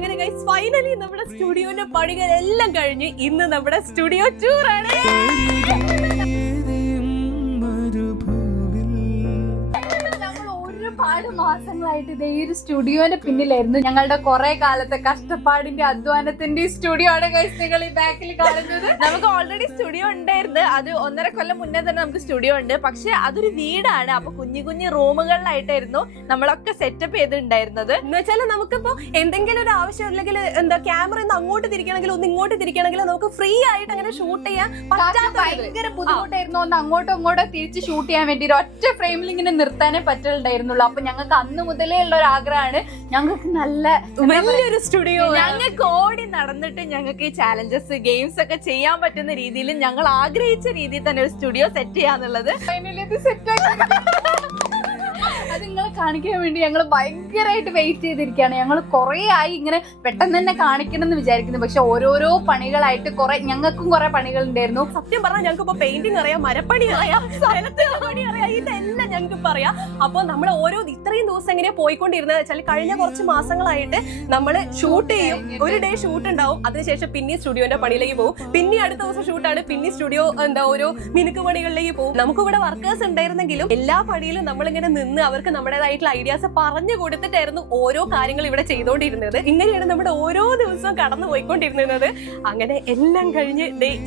അങ്ങനെ guys finally നമ്മുടെ സ്റ്റുഡിയോന്റെ പണികളെല്ലാം കഴിഞ്ഞ് ഇന്ന് നമ്മുടെ സ്റ്റുഡിയോ ടൂർ ആണ്. ഒരുപാട് മാസങ്ങളായിട്ട് ഇതേ ഒരു സ്റ്റുഡിയോന്റെ പിന്നിലായിരുന്നു. ഞങ്ങളുടെ കുറെ കാലത്തെ കഷ്ടപ്പാടിന്റെ അധ്വാനത്തിന്റെ സ്റ്റുഡിയോ ആണ് ഗൈസ് നിങ്ങൾ ഈ ബാക്കിൽ കാണുന്നത്. നമുക്ക് ഓൾറെഡി സ്റ്റുഡിയോ ഉണ്ടായിരുന്നു. അത് 1.5 കൊല്ലം മുന്നേ തന്നെ നമുക്ക് സ്റ്റുഡിയോ ഉണ്ട്. പക്ഷെ അതൊരു വീടാണ്. അപ്പൊ കുഞ്ഞു കുഞ്ഞു റൂമുകളിലായിട്ടായിരുന്നു നമ്മളൊക്കെ സെറ്റപ്പ് ചെയ്തിട്ടുണ്ടായിരുന്നത്. എന്ന് വെച്ചാൽ നമുക്കിപ്പോ എന്തെങ്കിലും ഒരു ആവശ്യം അല്ലെങ്കിൽ എന്താ ക്യാമറ ഒന്ന് അങ്ങോട്ട് തിരിക്കണമെങ്കിൽ ഒന്ന് ഇങ്ങോട്ട് തിരിക്കണമെങ്കിൽ നമുക്ക് ഫ്രീ ആയിട്ട് അങ്ങനെ ഷൂട്ട് ചെയ്യാൻ ഭയങ്കര ബുദ്ധിമുട്ടായിരുന്നു. ഒന്ന് അങ്ങോട്ടോ ഇങ്ങോട്ടോ തിരിച്ച് ഷൂട്ട് ചെയ്യാൻ വേണ്ടി ഒറ്റ ഫ്രെയിമിൽ ഇങ്ങനെ നിർത്താനേ പറ്റുന്നുണ്ടായിരുന്നുള്ളൂ. അപ്പൊ ഞങ്ങൾക്ക് അന്ന് മുതലേ ഉള്ള ഒരു ആഗ്രഹമാണ് ഞങ്ങൾക്ക് നല്ല വലിയൊരു സ്റ്റുഡിയോ. ഞങ്ങൾക്ക് ഓടി നടന്നിട്ട് ഞങ്ങൾക്ക് ഈ ചാലഞ്ചസ് ഗെയിംസ് ഒക്കെ ചെയ്യാൻ പറ്റുന്ന രീതിയിൽ ഞങ്ങൾ ആഗ്രഹിച്ച രീതിയിൽ തന്നെ ഒരു സ്റ്റുഡിയോ സെറ്റ് ചെയ്യാന്നുള്ളത് ഫൈനലി അത് സെറ്റ് അത് നിങ്ങളെ കാണിക്കാൻ വേണ്ടി ഞങ്ങൾ ഭയങ്കരമായിട്ട് വെയിറ്റ് ചെയ്തിരിക്കുകയാണ്. ഞങ്ങൾ കുറെ ആയി ഇങ്ങനെ പെട്ടെന്ന് തന്നെ കാണിക്കണം എന്ന് വിചാരിക്കുന്നു. പക്ഷെ ഓരോരോ പണികളായിട്ട് ഞങ്ങൾക്കും കുറെ പണികൾ ഉണ്ടായിരുന്നു. സത്യം പറഞ്ഞാൽ ഞങ്ങൾക്ക് ഇപ്പൊ പെയിന്റിംഗ് അറിയാം, മരപ്പണി അറിയാം, പണി അറിയാം, ഇതെല്ലാം ഞങ്ങൾക്ക് ഇപ്പൊ അറിയാം. അപ്പൊ നമ്മൾ ഇത്രയും ദിവസം എങ്ങനെയാ പോയിക്കൊണ്ടിരുന്നത് വെച്ചാൽ കഴിഞ്ഞ കുറച്ച് മാസങ്ങളായിട്ട് നമ്മൾ ഷൂട്ട് ചെയ്യും. ഒരു ഡേ ഷൂട്ട് ഉണ്ടാവും, അതിനുശേഷം പിന്നെ സ്റ്റുഡിയോന്റെ പണിയിലേക്ക് പോകും. പിന്നെ അടുത്ത ദിവസം ഷൂട്ടാണ്, പിന്നെ സ്റ്റുഡിയോ ഓരോ മിനുക്ക് പണികളിലേക്ക് പോകും. നമുക്ക് ഇവിടെ വർക്കേഴ്സ് ഉണ്ടായിരുന്നെങ്കിലും എല്ലാ പണിയിലും നമ്മളിങ്ങനെ നിന്ന് അവർക്ക് നമ്മുടേതായിട്ടുള്ള ഐഡിയാസ് പറഞ്ഞു കൊടുത്തിട്ടായിരുന്നു ഓരോ കാര്യങ്ങൾ ഇവിടെ ചെയ്തുകൊണ്ടിരുന്നത്. ഇങ്ങനെയാണ് നമ്മുടെ ഓരോ ദിവസവും കടന്നു പോയിക്കൊണ്ടിരുന്നത്. അങ്ങനെ എല്ലാം കഴിഞ്ഞ്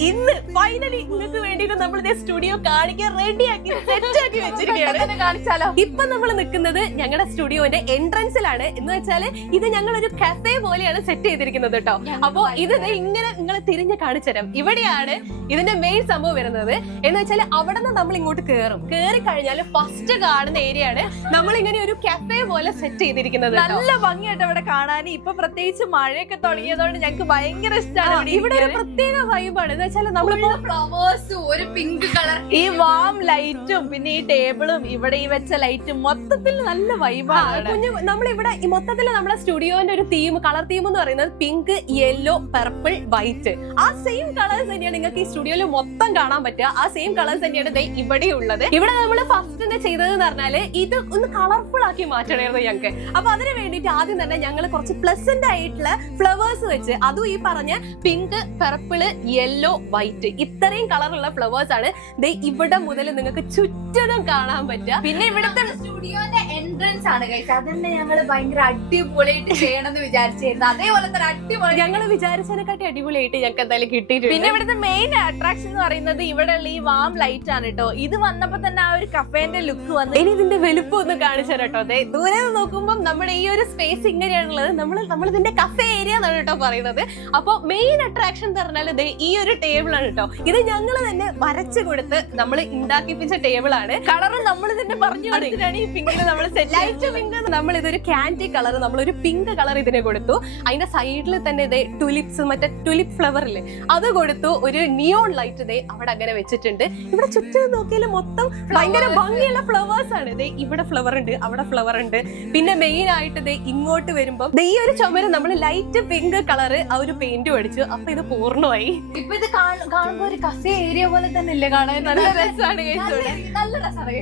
ഇന്ന് ഫൈനലി നിങ്ങൾക്ക് വേണ്ടിയിട്ട് നമ്മൾ സ്റ്റുഡിയോ കാണിക്കാൻ റെഡിയാക്കി സെറ്റാക്കി വെച്ചിരിക്കുകയാണ്. കാണിച്ചാലോ? ഇപ്പൊ നമ്മൾ നിൽക്കുന്നത് ഞങ്ങളുടെ സ്റ്റുഡിയോന്റെ എൻട്രൻസിലാണ്. എന്ന് വെച്ചാൽ ഇത് ഞങ്ങളൊരു കഫേ പോലെയാണ് സെറ്റ് ചെയ്തിരിക്കുന്നത് കേട്ടോ. അപ്പൊ ഇത് ഇങ്ങനെ നിങ്ങൾ തിരിഞ്ഞ് കാണിച്ചു തരാം. ഇവിടെയാണ് ഇതിന്റെ മെയിൻ സംഭവം വരുന്നത്. എന്ന് വെച്ചാൽ അവിടെ നിന്ന് നമ്മൾ ഇങ്ങോട്ട് കേറി കഴിഞ്ഞാൽ ഫസ്റ്റ് കാണുന്ന ഏരിയ ആണ് നമ്മൾ ഇങ്ങനെ ഒരു കഫേ പോലെ സെറ്റ് ചെയ്തിരിക്കുന്നത്. നല്ല ഭംഗിയായിട്ട് ഇവിടെ കാണാൻ. ഇപ്പൊ പ്രത്യേകിച്ച് മഴയൊക്കെ തുടങ്ങിയതുകൊണ്ട് ഞങ്ങൾക്ക് ഭയങ്കര ഇഷ്ടമാണ്. ഇവിടെ ഒരു പ്രത്യേക വൈബാണ്. എന്ന് വെച്ചാൽ നമ്മളിപ്പോ ഫ്ലവേഴ്സും ഒരു പിങ്ക് കളർ ഈ വാം ലൈറ്റും പിന്നെ ഈ ടേബിളും ഇവിടെ ഈ വെച്ച ലൈറ്റും മൊത്തത്തിൽ നല്ല വൈബാണ്. നമ്മളിവിടെ മൊത്തത്തിൽ നമ്മുടെ സ്റ്റുഡിയോന്റെ ഒരു തീം, കളർ തീം എന്ന് പറയുന്നത് പിങ്ക്, യെല്ലോ, പർപ്പിൾ, വൈറ്റ്. ആ സെയിം കളേഴ്സ് തന്നെയാണ് നിങ്ങൾക്ക് ഈ സ്റ്റുഡിയോയിൽ മൊത്തം കാണാൻ പറ്റുക. ആ സെയിം കളേഴ്സ് തന്നെയാണ് ഇവിടെ ഉള്ളത്. ഇവിടെ നമ്മൾ ഫസ്റ്റ് ചെയ്തത് എന്ന് പറഞ്ഞാല് ഇത് ഒന്ന് കളർഫുൾ ആക്കി മാറ്റണമായിരുന്നു ഞങ്ങൾക്ക്. അപ്പൊ അതിന് വേണ്ടിയിട്ട് ആദ്യം തന്നെ ഞങ്ങൾ കുറച്ച് പ്ലസന്റ് ആയിട്ടുള്ള ഫ്ലവേഴ്സ് വെച്ച്, അതും ഈ പറഞ്ഞ പിങ്ക്, പർപ്പിള്, യെല്ലോ, വൈറ്റ് ഇത്രയും കളറുള്ള ഫ്ലവേഴ്സ് ആണ് ഇവിടെ മുതൽ നിങ്ങൾക്ക് ചുറ്റിനും കാണാൻ പറ്റുക. പിന്നെ ഇവിടുത്തെ സ്റ്റുഡിയോന്റെ എൻട്രൻസ് ആണ് ഗൈസ്. അതന്നെ ഞങ്ങൾ ഭയങ്കര അടിപൊളിയായിട്ട് ചെയ്യണമെന്ന് വിചാരിച്ചിരുന്നു. അതേപോലെ തന്നെ അടിപൊളി ഞങ്ങൾ വിചാരിച്ചതിനെക്കാട്ടി അടിപൊളിയായിട്ട് ഞങ്ങൾക്ക് എന്തായാലും കിട്ടിയിട്ടുണ്ട്. പിന്നെ ഇവിടുത്തെ മെയിൻ അട്രാക്ഷൻ എന്ന് പറയുന്നത് ഇവിടെയുള്ള ഈ വാം ലൈറ്റ് ആണ് കേട്ടോ. ഇത് വന്നപ്പോ തന്നെ ആ ഒരു കഫേന്റെ ലുക്ക് വന്നു. ഇനി ഇതിന്റെ വലുപ്പം ഒന്ന് കാണിച്ചു കേട്ടോ. ദൂരെ നോക്കുമ്പോൾ നമ്മുടെ ഈ ഒരു സ്പേസ് ഇങ്ങനെയാണുള്ളത്. നമ്മൾ ഇതിന്റെ കഫേ ഏരിയ എന്നാണ് കേട്ടോ പറയുന്നത്. അപ്പൊ മെയിൻ അട്രാക്ഷൻ എന്ന് പറഞ്ഞാൽ ഈ ഒരു ടേബിൾ ആണ് കേട്ടോ. ഇത് ഞങ്ങൾ തന്നെ വരച്ചു കൊടുത്ത് നമ്മൾ ഉണ്ടാക്കിപ്പിച്ച ടേബിൾ ആണ്. കളർ നമ്മൾ തന്നെ പറഞ്ഞു കൊടുത്തിട്ടാണ് ഈ പിങ്കിന് നമ്മൾ ലൈറ്റ് പിങ്ക്. നമ്മൾ ഇതൊരു ക്യാൻഡി കളർ, നമ്മളൊരു പിങ്ക് കളർ ഇതിനെ കൊടുത്തു. അതിന്റെ സൈഡിൽ തന്നെ ടുലിപ്സ്, മറ്റേ ടുലിപ്പ് ഫ്ലവർ ഇല്ലേ, അത് കൊടുത്തു. ഒരു നിയോൺ ലൈറ്റ് അവിടെ അങ്ങനെ വെച്ചിട്ടുണ്ട്. ഇവിടെ ചുറ്റും നോക്കിയാൽ മൊത്തം ഭയങ്കര ഭംഗിയുള്ള ഫ്ലവേഴ്സ് ആണ്. ഇവിടെ ഫ്ലവർ ഉണ്ട്, അവിടെ ഫ്ലവർ ഉണ്ട്. പിന്നെ മെയിൻ ആയിട്ട് ഇങ്ങോട്ട് വരുമ്പോ ഈ ഒരു ചുമര് നമ്മൾ ലൈറ്റ് പിങ്ക് കളർ ആ ഒരു പെയിന്റ് അടിച്ചു. അപ്പൊ ഇത് പൂർണ്ണമായി. ഇപ്പൊ ഇത് കാണുമ്പോ ഒരു കഫേ ഏരിയ പോലെ തന്നെ ഇല്ലേ കാണാൻ? നല്ല രസമാണ്. നല്ല രസമാണ്.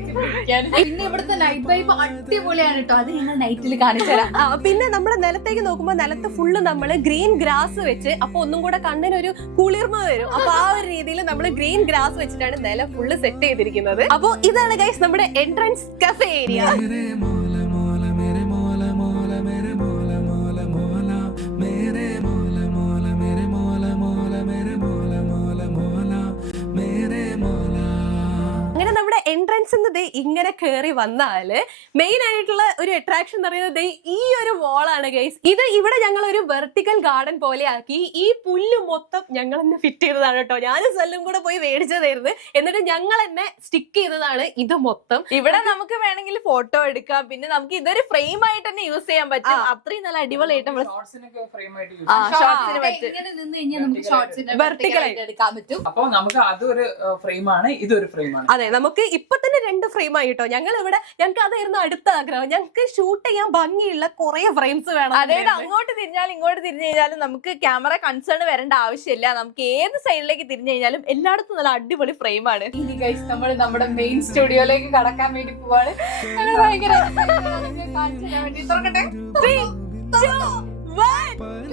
പിന്നെ ഇവിടുത്തെ നൈറ്റ് വൈബ് അടിപൊളിയാണ് കേട്ടോ. അത് ഞങ്ങൾ നൈറ്റിൽ കാണിച്ചു തരാം. പിന്നെ നമ്മുടെ നിലത്തേക്ക് നോക്കുമ്പോ നിലത്ത് ഫുള്ള് നമ്മള് ഗ്രീൻ ഗ്രാസ് വെച്ച്, അപ്പൊ ഒന്നും കൂടെ കണ്ണിനൊരു കുളിർമ വരും. അപ്പൊ ആ ഒരു രീതിയിൽ നമ്മൾ ഗ്രീൻ ഗ്രാസ് വെച്ചിട്ടാണ് നില ഫുള്ള് സെറ്റ് ചെയ്തിരിക്കുന്നത്. അപ്പൊ ഇതാണ് ഗൈസ് നമ്മുടെ എൻട്രൻസ് കഫേ ഏരിയ. എൻട്രൻസ് ഇങ്ങനെ കയറി വന്നാല് മെയിൻ ആയിട്ടുള്ള ഒരു അട്രാക്ഷൻ എന്ന് പറയുന്നത് ഈ ഒരു വാളാണ് ഗൈസ്. ഇത് ഇവിടെ ഞങ്ങൾ ഒരു വെർട്ടിക്കൽ ഗാർഡൻ പോലെ ആക്കി. ഈ പുല്ല് മൊത്തം ഞങ്ങൾ തന്നെ ഫിറ്റ് ചെയ്തതാണ് കേട്ടോ. ഞാനും സെല്ലും കൂടെ പോയി മേടിച്ചതായിരുന്നു. എന്നിട്ട് ഞങ്ങൾ തന്നെ സ്റ്റിക്ക് ചെയ്തതാണ് ഇത് മൊത്തം. ഇവിടെ നമുക്ക് വേണമെങ്കിൽ ഫോട്ടോ എടുക്കാം. പിന്നെ നമുക്ക് ഇതൊരു ഫ്രെയിം ആയിട്ട് തന്നെ യൂസ് ചെയ്യാൻ പറ്റും. അത്രയും നല്ല അടിപൊളിയായിട്ട് എടുക്കാൻ പറ്റും. അപ്പൊ നമുക്ക് അതൊരു ഫ്രെയിമാണ്, ഇതൊരു ഫ്രെയിമാണ്. അതെ, നമുക്ക് ഇപ്പൊ തന്നെ 2 ഫ്രെയിം ആയിട്ടോ. ഞങ്ങൾക്ക് അതായിരുന്നു അടുത്ത ആഗ്രഹം. ഞങ്ങൾക്ക് ഷൂട്ട് ചെയ്യാൻ ഭംഗിയുള്ള കുറെ ഫ്രെയിംസ് വേണം. അതായത് അങ്ങോട്ട് തിരിഞ്ഞാലും ഇങ്ങോട്ട് തിരിഞ്ഞു കഴിഞ്ഞാലും നമുക്ക് ക്യാമറ കൺസേൺ വരേണ്ട ആവശ്യമില്ല. നമുക്ക് ഏത് സൈഡിലേക്ക് തിരിഞ്ഞു കഴിഞ്ഞാലും എല്ലായിടത്തും നല്ല അടിപൊളി ഫ്രെയിമാണ്. ഇനി ഗൈസ് നമ്മൾ നമ്മുടെ മെയിൻ സ്റ്റുഡിയോയിലേക്ക് കടക്കാൻ വേണ്ടി പോവാണ്. ഭയങ്കര കാണിച്ചു തരാൻ വേണ്ടി തുറക്കട്ടെ. 3, 2, 1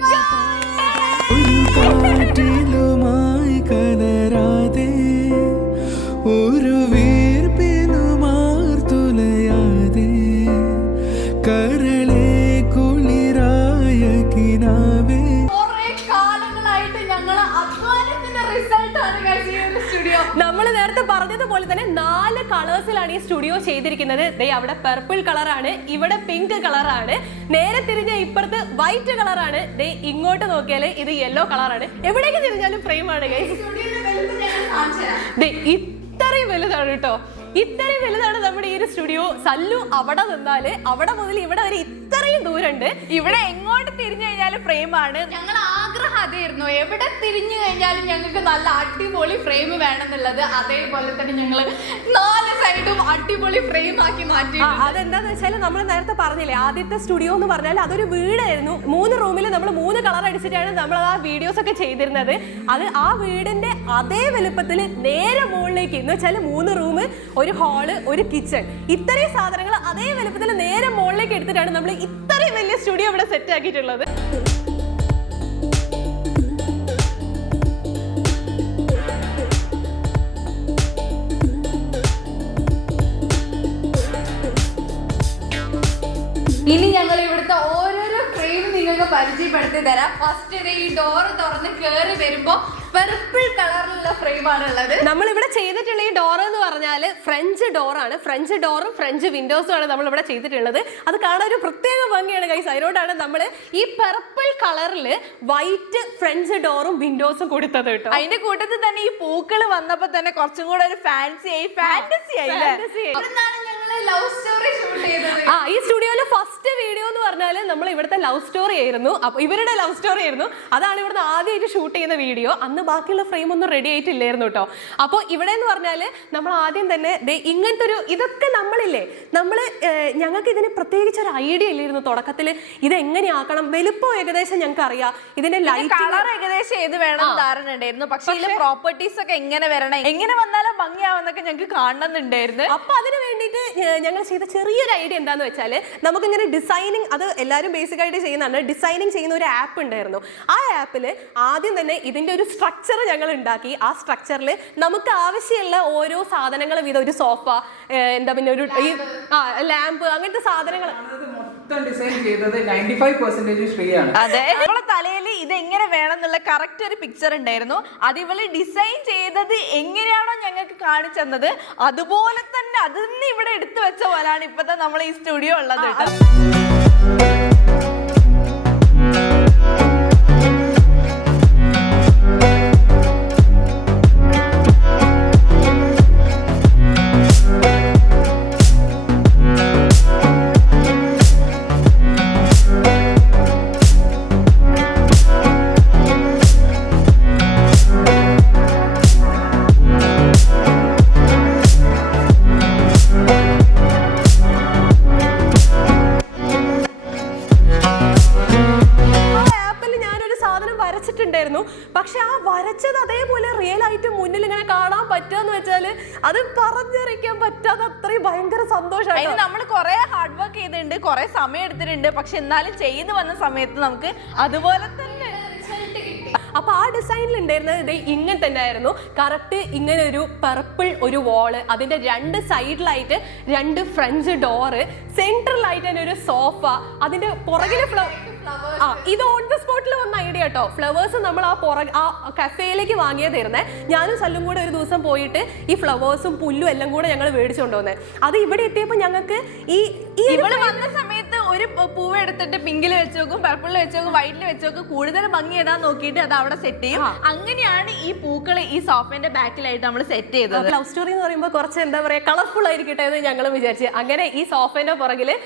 നേരത്തെ പറഞ്ഞതുപോലെ തന്നെ 4 കളേഴ്സിലാണ് ഈ സ്റ്റുഡിയോ ചെയ്തിരിക്കുന്നത്. ദേ അവിടെ പർപ്പിൾ കളറാണ്, ഇവിടെ പിങ്ക് കളറാണ്, നേരെ തിരിഞ്ഞ ഇപ്പുറത്ത് വൈറ്റ് കളറാണ്, ദേ ഇങ്ങോട്ട് നോക്കിയാല് ഇത് യെല്ലോ കളറാണ്. എവിടേക്ക് തിരിഞ്ഞാലും ഫ്രെയിമാണ്. ഇത്രയും വലുതാണ് കേട്ടോ, ഇത്രയും വലുതാണ് നമ്മുടെ ഈ ഒരു സ്റ്റുഡിയോ. സല്ലു അവിടെ നിന്നാല് അവിടെ മുതൽ ഇവിടെ വരെ ഇത്രയും ദൂരമുണ്ട്. ഇവിടെ എങ്ങോട്ട് തിരിഞ്ഞു കഴിഞ്ഞാലും ഫ്രെയിമാണ്. ഞങ്ങൾ ആഗ്രഹം അതായിരുന്നു, എവിടെ തിരിഞ്ഞു കഴിഞ്ഞാലും ഞങ്ങൾക്ക് നല്ല അടിപൊളി ഫ്രെയിം വേണമെന്നുള്ളത്. അതേപോലെ തന്നെ ഞങ്ങൾ 4 സൈഡും അടിപൊളി ഫ്രെയിം ആക്കി മാറ്റി. അതെന്താന്ന് വെച്ചാൽ നമ്മൾ നേരത്തെ പറഞ്ഞില്ലേ, ആദ്യത്തെ സ്റ്റുഡിയോ എന്ന് പറഞ്ഞാൽ അതൊരു വീടായിരുന്നു. 3 റൂമിൽ നമ്മൾ 3 കളർ അടിച്ചിട്ടാണ് നമ്മൾ ആ വീഡിയോസ് ഒക്കെ ചെയ്തിരുന്നത്. അത് ആ വീടിന്റെ അതേ വലുപ്പത്തിൽ നേരെ മുകളിലേക്ക് എന്ന് വെച്ചാൽ 3 റൂം, ഒരു ഹാള്, ഒരു കിച്ചൺ, ഇത്രയും സാധനങ്ങൾ അതേ വലുപ്പത്തിൽ നേരെ മുകളിലേക്ക് എടുത്തിട്ടാണ് നമ്മൾ ഇത്രയും വലിയ സ്റ്റുഡിയോ ഇവിടെ സെറ്റ് ആക്കിയിട്ടുള്ളത്. ഇനി ഞങ്ങൾ ഇവിടുത്തെ ഓരോരോ ഫ്രെയിം നിങ്ങൾക്ക് പരിചയപ്പെടുത്തി തരാം. ഫസ്റ്റ് ഈ ഡോർ തുറന്ന് കയറി വരുമ്പോ പർപ്പിൾ കളറിലുള്ള ഫ്രെയിമാണ് ഉള്ളത്. നമ്മൾ ഇവിടെ ചെയ്തിട്ടുള്ള ഈ ഡോർ എന്ന് പറഞ്ഞാൽ ഫ്രഞ്ച് ഡോറാണ്. ഫ്രഞ്ച് ഡോറും ഫ്രഞ്ച് വിൻഡോസും ആണ് നമ്മൾ ഇവിടെ ചെയ്തിട്ടുള്ളത്. അത് കാണാൻ ഒരു പ്രത്യേക ഭംഗിയാണ് ഗൈസ്. അതിനോടാണ് നമ്മൾ ഈ പർപ്പിൾ കളറിൽ വൈറ്റ് ഫ്രഞ്ച് ഡോറും വിൻഡോസും കൊടുത്തത് കേട്ടോ. അതിന്റെ കൂട്ടത്തിൽ തന്നെ ഈ പൂക്കൾ വന്നപ്പോ തന്നെ കുറച്ചും കൂടെ ഒരു ഫാൻസി ആയി, ഫാന്റസി ആയി. ലവ് സ്റ്റോറി ഷൂട്ട് ചെയ്തത്. ഈ സ്റ്റുഡിയോയിലെ ഫസ്റ്റ് വീഡിയോ എന്ന് പറഞ്ഞാൽ നമ്മൾ ഇവിടുത്തെ ലവ് സ്റ്റോറി ആയിരുന്നു. അപ്പൊ ഇവരുടെ ലവ് സ്റ്റോറി ആയിരുന്നു. അതാണ് ഇവിടുന്ന് ആദ്യമായിട്ട് ഷൂട്ട് ചെയ്യുന്ന വീഡിയോ. അന്ന് ബാക്കിയുള്ള ഫ്രെയിം ഒന്നും റെഡി ആയിട്ടില്ലായിരുന്നു കേട്ടോ. അപ്പോൾ ഇവിടെ എന്ന് പറഞ്ഞാൽ നമ്മൾ ആദ്യം തന്നെ ഇങ്ങനത്തെ ഒരു ഇതൊക്കെ നമ്മളില്ലേ, ഞങ്ങൾക്ക് ഇതിന് പ്രത്യേകിച്ച് ഒരു ഐഡിയ ഇല്ലായിരുന്നു തുടക്കത്തിൽ. ഇത് എങ്ങനെയാക്കണം, വലുപ്പം ഏകദേശം ഞങ്ങൾക്ക് അറിയാം, ഇതിന്റെ ലൈറ്റ് കളർ ഏകദേശം ഏത് വേണം ധാരണ ഉണ്ടായിരുന്നു. പക്ഷെ ഇതിന്റെ പ്രോപ്പർട്ടീസ് ഒക്കെ എങ്ങനെ വരണം, എങ്ങനെ വന്നാലും ഭംഗിയാവുന്നൊക്കെ ഞങ്ങൾക്ക് കാണണമെന്നുണ്ടായിരുന്നു. അപ്പൊ അതിന് വേണ്ടിയിട്ട് ഞങ്ങൾ ചെയ്ത ചെറിയൊരു ഐഡിയ എന്താന്ന് വെച്ചാൽ, നമുക്കിങ്ങനെ ഡിസൈനിങ്, അത് എല്ലാവരും ബേസിക് ആയിട്ട് ചെയ്യുന്നതാണ്, ഡിസൈനിങ് ചെയ്യുന്ന ഒരു ആപ്പ് ഉണ്ടായിരുന്നു. ആ ആപ്പിൽ ആദ്യം തന്നെ ഇതിന്റെ ഒരു സ്ട്രക്ചർ ഞങ്ങൾ ഉണ്ടാക്കി. ആ സ്ട്രക്ചറിൽ നമുക്ക് ആവശ്യമുള്ള ഓരോ സാധനങ്ങളും വീതം, ഒരു സോഫ, എന്താ പിന്നെ ഒരു ലാമ്പ്, അങ്ങനത്തെ സാധനങ്ങൾ ഡിസൈൻ ചെയ്തത് 95% ശ്രീയാണ്. അതെ, നമ്മളെ തലയിൽ ഇത് എങ്ങനെ വേണം എന്നുള്ള കറക്റ്റ് ഒരു പിക്ചർ ഉണ്ടായിരുന്നു. അത് ഇവള് ഡിസൈൻ ചെയ്തത് എങ്ങനെയാണോ ഞങ്ങൾക്ക് കാണിച്ചു തന്നത്, അതുപോലെ തന്നെ അതിന് ഇവിടെ എടുത്തു വെച്ച പോലാണ് ഇപ്പത്തെ നമ്മളെ ഈ സ്റ്റുഡിയോ ഉള്ളത് കേട്ടോ. പക്ഷെ ആ വരച്ചത് അതേപോലെ റിയൽ ആയിട്ട് മുന്നിൽ ഇങ്ങനെ കാണാൻ പറ്റുമെന്ന് വെച്ചാല് അത് പറഞ്ഞറിയിക്കാൻ പറ്റാതെ അത്രയും ഭയങ്കര സന്തോഷമായി. നമ്മൾ കുറെ ഹാർഡ് വർക്ക് ചെയ്തിട്ടുണ്ട്, കുറെ സമയം എടുത്തിട്ടുണ്ട്. പക്ഷെ എന്നാലും ചെയ്തു വന്ന സമയത്ത് നമുക്ക് അതുപോലെ തന്നെ അപ്പൊ ആ ഡിസൈനിൽ ഉണ്ടായിരുന്നത് ഇങ്ങനെ തന്നെ ആയിരുന്നു. കറക്റ്റ് ഇങ്ങനെ ഒരു പർപ്പിൾ ഒരു വാള്, അതിന്റെ 2 സൈഡിലായിട്ട് 2 ഫ്രഞ്ച് ഡോറ്, സെൻട്രലായിട്ട് തന്നെ ഒരു സോഫ, അതിന്റെ പുറകില് ഇത് ഓൺ ദ സ്പോട്ടിൽ വന്ന ഐഡിയ കേട്ടോ. ഫ്ലവേഴ്സ് നമ്മൾ ആ കഫേയിലേക്ക് വാങ്ങിയതായിരുന്നേ. ഞാനും സല്ലും കൂടെ ഒരു ദിവസം പോയിട്ട് ഈ ഫ്ലവേഴ്സും പുല്ലും എല്ലാം കൂടെ ഞങ്ങൾ മേടിച്ചുകൊണ്ടുവന്നേ. അത് ഇവിടെ എത്തിയപ്പോൾ ഞങ്ങൾക്ക് ഇവള് വന്ന സമയത്ത് ഒരു പൂവ് എടുത്തിട്ട് പിങ്കിൽ വെച്ച് നോക്കും, പർപ്പിളിൽ വെച്ച് നോക്കും, വൈറ്റിൽ വെച്ച് നോക്കും, കൂടുതൽ ഭംഗി ഇടാൻ നോക്കിയിട്ട് അത് അവിടെ സെറ്റ് ചെയ്യും. അങ്ങനെയാണ് ഈ പൂക്കള് ഈ സോഫയുടെ ബാക്കിലായിട്ട് നമ്മൾ സെറ്റ് ചെയ്തത്. ലവ് സ്റ്റോറി എന്ന് പറയുമ്പോൾ കുറച്ച് എന്താ പറയാ കളർഫുൾ ആയിരിക്കട്ടെ എന്ന് ഞങ്ങൾ വിചാരിച്ചു. അങ്ങനെ ഈ സോഫയുടെ പുറകില്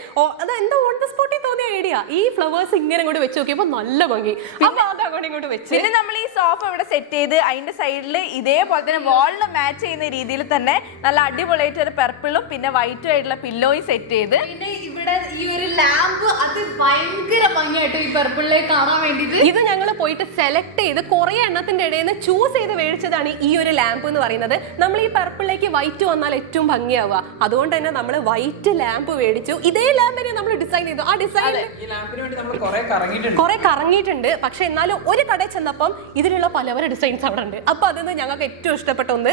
അത് എന്താ ഓൺ ദ സ്പോട്ടിൽ തോന്നിയ ഐഡിയ, ഈ ഫ്ലവേഴ്സ് ഇങ്ങനെ ഇങ്ങോട്ട് വെച്ച് നോക്കിയപ്പോ നല്ല ഭംഗി. അപ്പൊ അത് അങ്ങോട്ട് ഇങ്ങോട്ട് വെച്ച് പിന്നെ നമ്മൾ ഈ സോഫ ഇവിടെ സെറ്റ് ചെയ്ത് അതിന്റെ സൈഡിൽ ഇതേപോലെ തന്നെ വാളിന് മാച്ച് ചെയ്യുന്ന രീതിയിൽ തന്നെ നല്ല അടിപൊളിയായിട്ട് ഒരു പർപ്പിളും പിന്നെ വൈറ്റും ആയിട്ടുള്ള പില്ലോയും സെറ്റ് ചെയ്ത്, പിന്നെ ഇവിടെ ഈ ഒരു ലാമ്പ് അത് ഭയങ്കര ഭംഗിയായിട്ട് ഈ പർപ്പിളിലേക്ക് കാണാൻ വേണ്ടിട്ട് ഇത് ഞങ്ങൾ പോയിട്ട് സെലക്ട് ചെയ്ത് കുറെ എണ്ണത്തിന്റെ ഇടയിൽ നിന്ന് ചൂസ് ചെയ്ത് മേടിച്ചതാണ് ഈ ഒരു ലാമ്പ് എന്ന് പറയുന്നത്. നമ്മൾ ഈ പർപ്പിളിലേക്ക് വൈറ്റ് വന്നാൽ ഏറ്റവും ഭംഗിയാവുക, അതുകൊണ്ട് തന്നെ നമ്മൾ വൈറ്റ് ലാമ്പ് മേടിച്ചു. ഇതേ ലാമ്പിനെ നമ്മൾ ഡിസൈൻ ചെയ്തു. ആ ഡിസൈൻ കുറെ കറങ്ങിയിട്ടുണ്ട്. പക്ഷെ എന്നാലും ഒരു കടയിൽ ചെന്നപ്പം ഇതിലുള്ള പല ഡിസൈൻസ് അവിടെ ഉണ്ട്. അപ്പൊ അതിന് ഞങ്ങൾക്ക് ഏറ്റവും ഇഷ്ടപ്പെട്ട ഒന്ന്,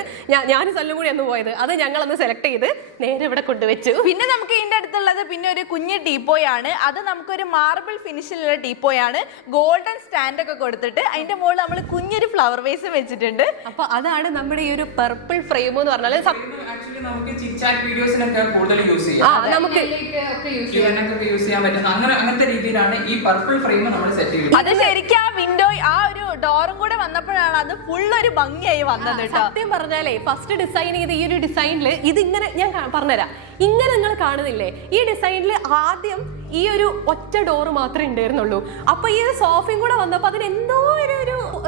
ഞാനും സല്ലും കൂടി അന്ന് പോയത്, അത് ഞങ്ങൾ അന്ന് സെലക്ട് ചെയ്ത് നേരെ ഇവിടെ കൊണ്ടുവച്ചു. പിന്നെ നമുക്ക് ഇതിന്റെ അടുത്തുള്ളത് പിന്നെ ഒരു കുഞ്ഞ് ടീപ്പോയാണ്. അത് നമുക്കൊരു മാർബിൾ ഫിനിഷിലുള്ള ടീപ്പോയാണ്. ഗോൾഡൻ സ്റ്റാൻഡ് ഒക്കെ കൊടുത്തിട്ട് അതിന്റെ മുകളിൽ നമ്മൾ കുഞ്ഞൊരു ഫ്ലവർ വേസ് വെച്ചിട്ടുണ്ട്. അപ്പൊ അതാണ് നമ്മുടെ ഈ ഒരു പർപ്പിൾ ഫ്രെയിം എന്ന് പറഞ്ഞാൽ ആക്ച്വലി നമുക്ക് ചിറ്റ് വീഡിയോസിനൊക്കെ കൂടുതൽ യൂസ് ചെയ്യാം, നമുക്ക് ഇവനൊക്കെ യൂസ് ചെയ്യാൻ പറ്റുന്ന അങ്ങനത്തെ രീതിയിലാണ് ഈ പർപ്പിൾ ഫ്രെയിം നമ്മൾ സെറ്റ് ചെയ്തത്. അത് ശരിക്കും ആ വിൻഡോ ആ ഒരു ഡോറും കൂടെ വന്നപ്പോഴാണ് അത് ഫുൾ ഒരു ഭംഗിയായി വന്നത്. സത്യം പറഞ്ഞാലേ ഫസ്റ്റ് ഡിസൈൻ ചെയ്ത് ഈ ഒരു ഡിസൈനിൽ ഇതിങ്ങനെ ഞാൻ പറഞ്ഞുതരാം, ഇങ്ങനെ നിങ്ങൾ കാണുന്നില്ലേ, ഈ ഡിസൈനിൽ ആദ്യം ഈ ഒരു ഒറ്റ ഡോറ് മാത്രമേ ഉണ്ടായിരുന്നുള്ളൂ. അപ്പൊ ഈ ഒരു സോഫയും കൂടെ വന്നപ്പോ അതിന് എന്തോ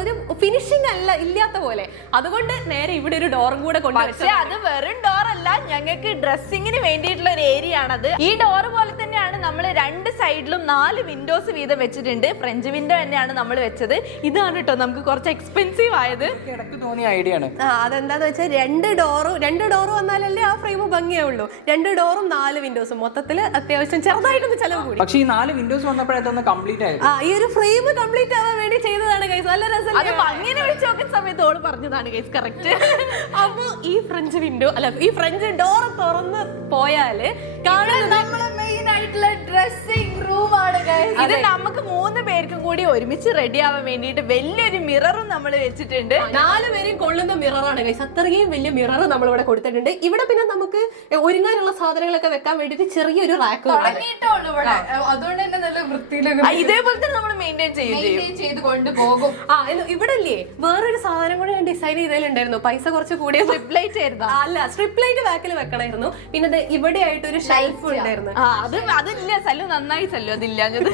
ഒരു ഫിനിഷിംഗ് ഇല്ലാത്ത പോലെ, അതുകൊണ്ട് നേരെ ഇവിടെ ഒരു ഡോറും കൂടെ പക്ഷെ അത് വെറും ഡോർ അല്ല, ഞങ്ങൾക്ക് ഡ്രസ്സിങ്ങിന് വേണ്ടിയിട്ടുള്ള ഒരു ഏരിയ ആണത്. ഈ ഡോർ പോലെ തന്നെയാണ് നമ്മൾ രണ്ട് സൈഡിലും 4 വിൻഡോസ് വീതം വെച്ചിട്ടുണ്ട്. ഫ്രഞ്ച് വിൻഡോ തന്നെയാണ് നമ്മൾ വെച്ചത്. ഇതാണ് കേട്ടോ നമുക്ക് കുറച്ച് എക്സ്പെൻസീവ് ആയത്. ഇടയ്ക്ക് തോന്നിയ ഐഡിയ ആണ്. അതെന്താന്ന് വെച്ചാൽ രണ്ട് ഡോറ് വന്നാലല്ലേ ആ ഫ്രെയിം ഭംഗിയാവുള്ളൂ. 2 ഡോറും 4 വിൻഡോസും മൊത്തത്തില് അത്യാവശ്യം ചെറുതായിട്ടൊന്ന് ചെലവ് കൂടി. പക്ഷെ ഈ 4 വിൻഡോസ് വന്നപ്പോഴത്തൊന്ന് കംപ്ലീറ്റ് ആയത്. ഈ ഒരു ഫ്രെയിം കംപ്ലീറ്റ് ആവാൻ വേണ്ടി ചെയ്തതാണ് ഗൈസ്. നല്ല രസം. അത് ഭംഗിനെ വിളിച്ച് നോക്കുന്ന സമയത്ത് ഓള് പറഞ്ഞതാണ് ഗൈസ്, കറക്റ്റ്. അപ്പൊ ഈ ഫ്രഞ്ച് വിൻഡോ അല്ല ഈ ഫ്രഞ്ച് ഡോർ തുറന്ന് പോയാല് നമ്മളെ മെയിൻ ആയിട്ടുള്ള ഡ്രസ്സിംഗ് റൂം ആണ് ഗൈസ്. ഇത് നമുക്ക് 3 പേർക്കും കൂടി ഒരുമിച്ച് റെഡി ആവാൻ വേണ്ടിയിട്ട് വലിയൊരു മിററും നമ്മൾ വെച്ചിട്ടുണ്ട്. 4 പേരെയും കൊള്ളുന്ന മിററാണ് ഗൈസ്. അത്രയും വലിയ മിറർ നമ്മൾ ഇവിടെ കൊടുത്തിട്ടുണ്ട്. ഇവിടെ പിന്നെ നമുക്ക് ഒരുങ്ങാനുള്ള സാധനങ്ങളൊക്കെ വെക്കാൻ വേണ്ടിട്ട് ചെറിയൊരു റാക്ക് തുടങ്ങിയിട്ടുള്ളൂ ഇവിടെ. അതുകൊണ്ട് തന്നെ നല്ല വൃത്തിയിലൊക്കെ ഇതേപോലെ തന്നെ നമ്മൾ മെയിൻറ്റെയിൻ ചെയ്ത് കൊണ്ടുപോകും. ഇവിടെ അല്ലേ വേറൊരു സാധനം കൂടെ ഞാൻ ഡിസൈൻ ചെയ്തതിലുണ്ടായിരുന്നു. പൈസ കുറച്ച് കൂടിയ സ്ട്രിപ്പ് ലൈറ്റ് ആയിരുന്നു. അല്ല, സ്ട്രിപ്പ് ലൈറ്റ് ബാക്കിൽ വെക്കണമായിരുന്നു. പിന്നെ ഇവിടെ ആയിട്ട് ഒരു ഷെൽഫ് ഉണ്ടായിരുന്നു. അതില്ല സല്ലു, നന്നായി സല്ലു അതില്ലാഞ്ഞത്.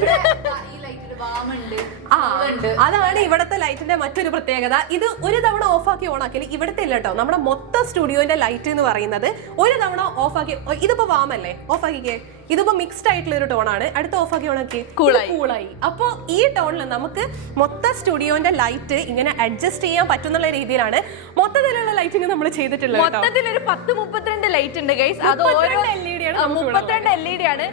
അതാണ് ഇവിടത്തെ ലൈറ്റിന്റെ മറ്റൊരു പ്രത്യേകത. ഇത് ഒരു തവണ ഓഫാക്കി ഓണാക്കി ഇവിടത്തെ ഇല്ല കേട്ടോ, നമ്മുടെ മൊത്തം സ്റ്റുഡിയോന്റെ ലൈറ്റ് എന്ന് പറയുന്നത് ഒരു തവണ ഓഫാക്കി. ഇതിപ്പോ വാമല്ലേ, ഓഫാക്കിക്കേ. ഇതിപ്പോ മിക്സ്ഡ് ആയിട്ടുള്ള ഒരു ടോണാണ്. അടുത്ത ഓഫാക്കി ഓണാക്കി കൂളായി. അപ്പൊ ഈ ടോണിൽ നമുക്ക് മൊത്തം സ്റ്റുഡിയോന്റെ ലൈറ്റ് ഇങ്ങനെ അഡ്ജസ്റ്റ് ചെയ്യാൻ പറ്റുന്ന രീതിയിലാണ് മൊത്തത്തിലുള്ള ലൈറ്റിംഗ് നമ്മൾ ചെയ്തിട്ടുള്ളത്. മൊത്തത്തിലൊരു 10-32 ലൈറ്റ് ഉണ്ട് ഗൈസ്. അത് ഓരോ LED ആണ്. 32 LED ആണ്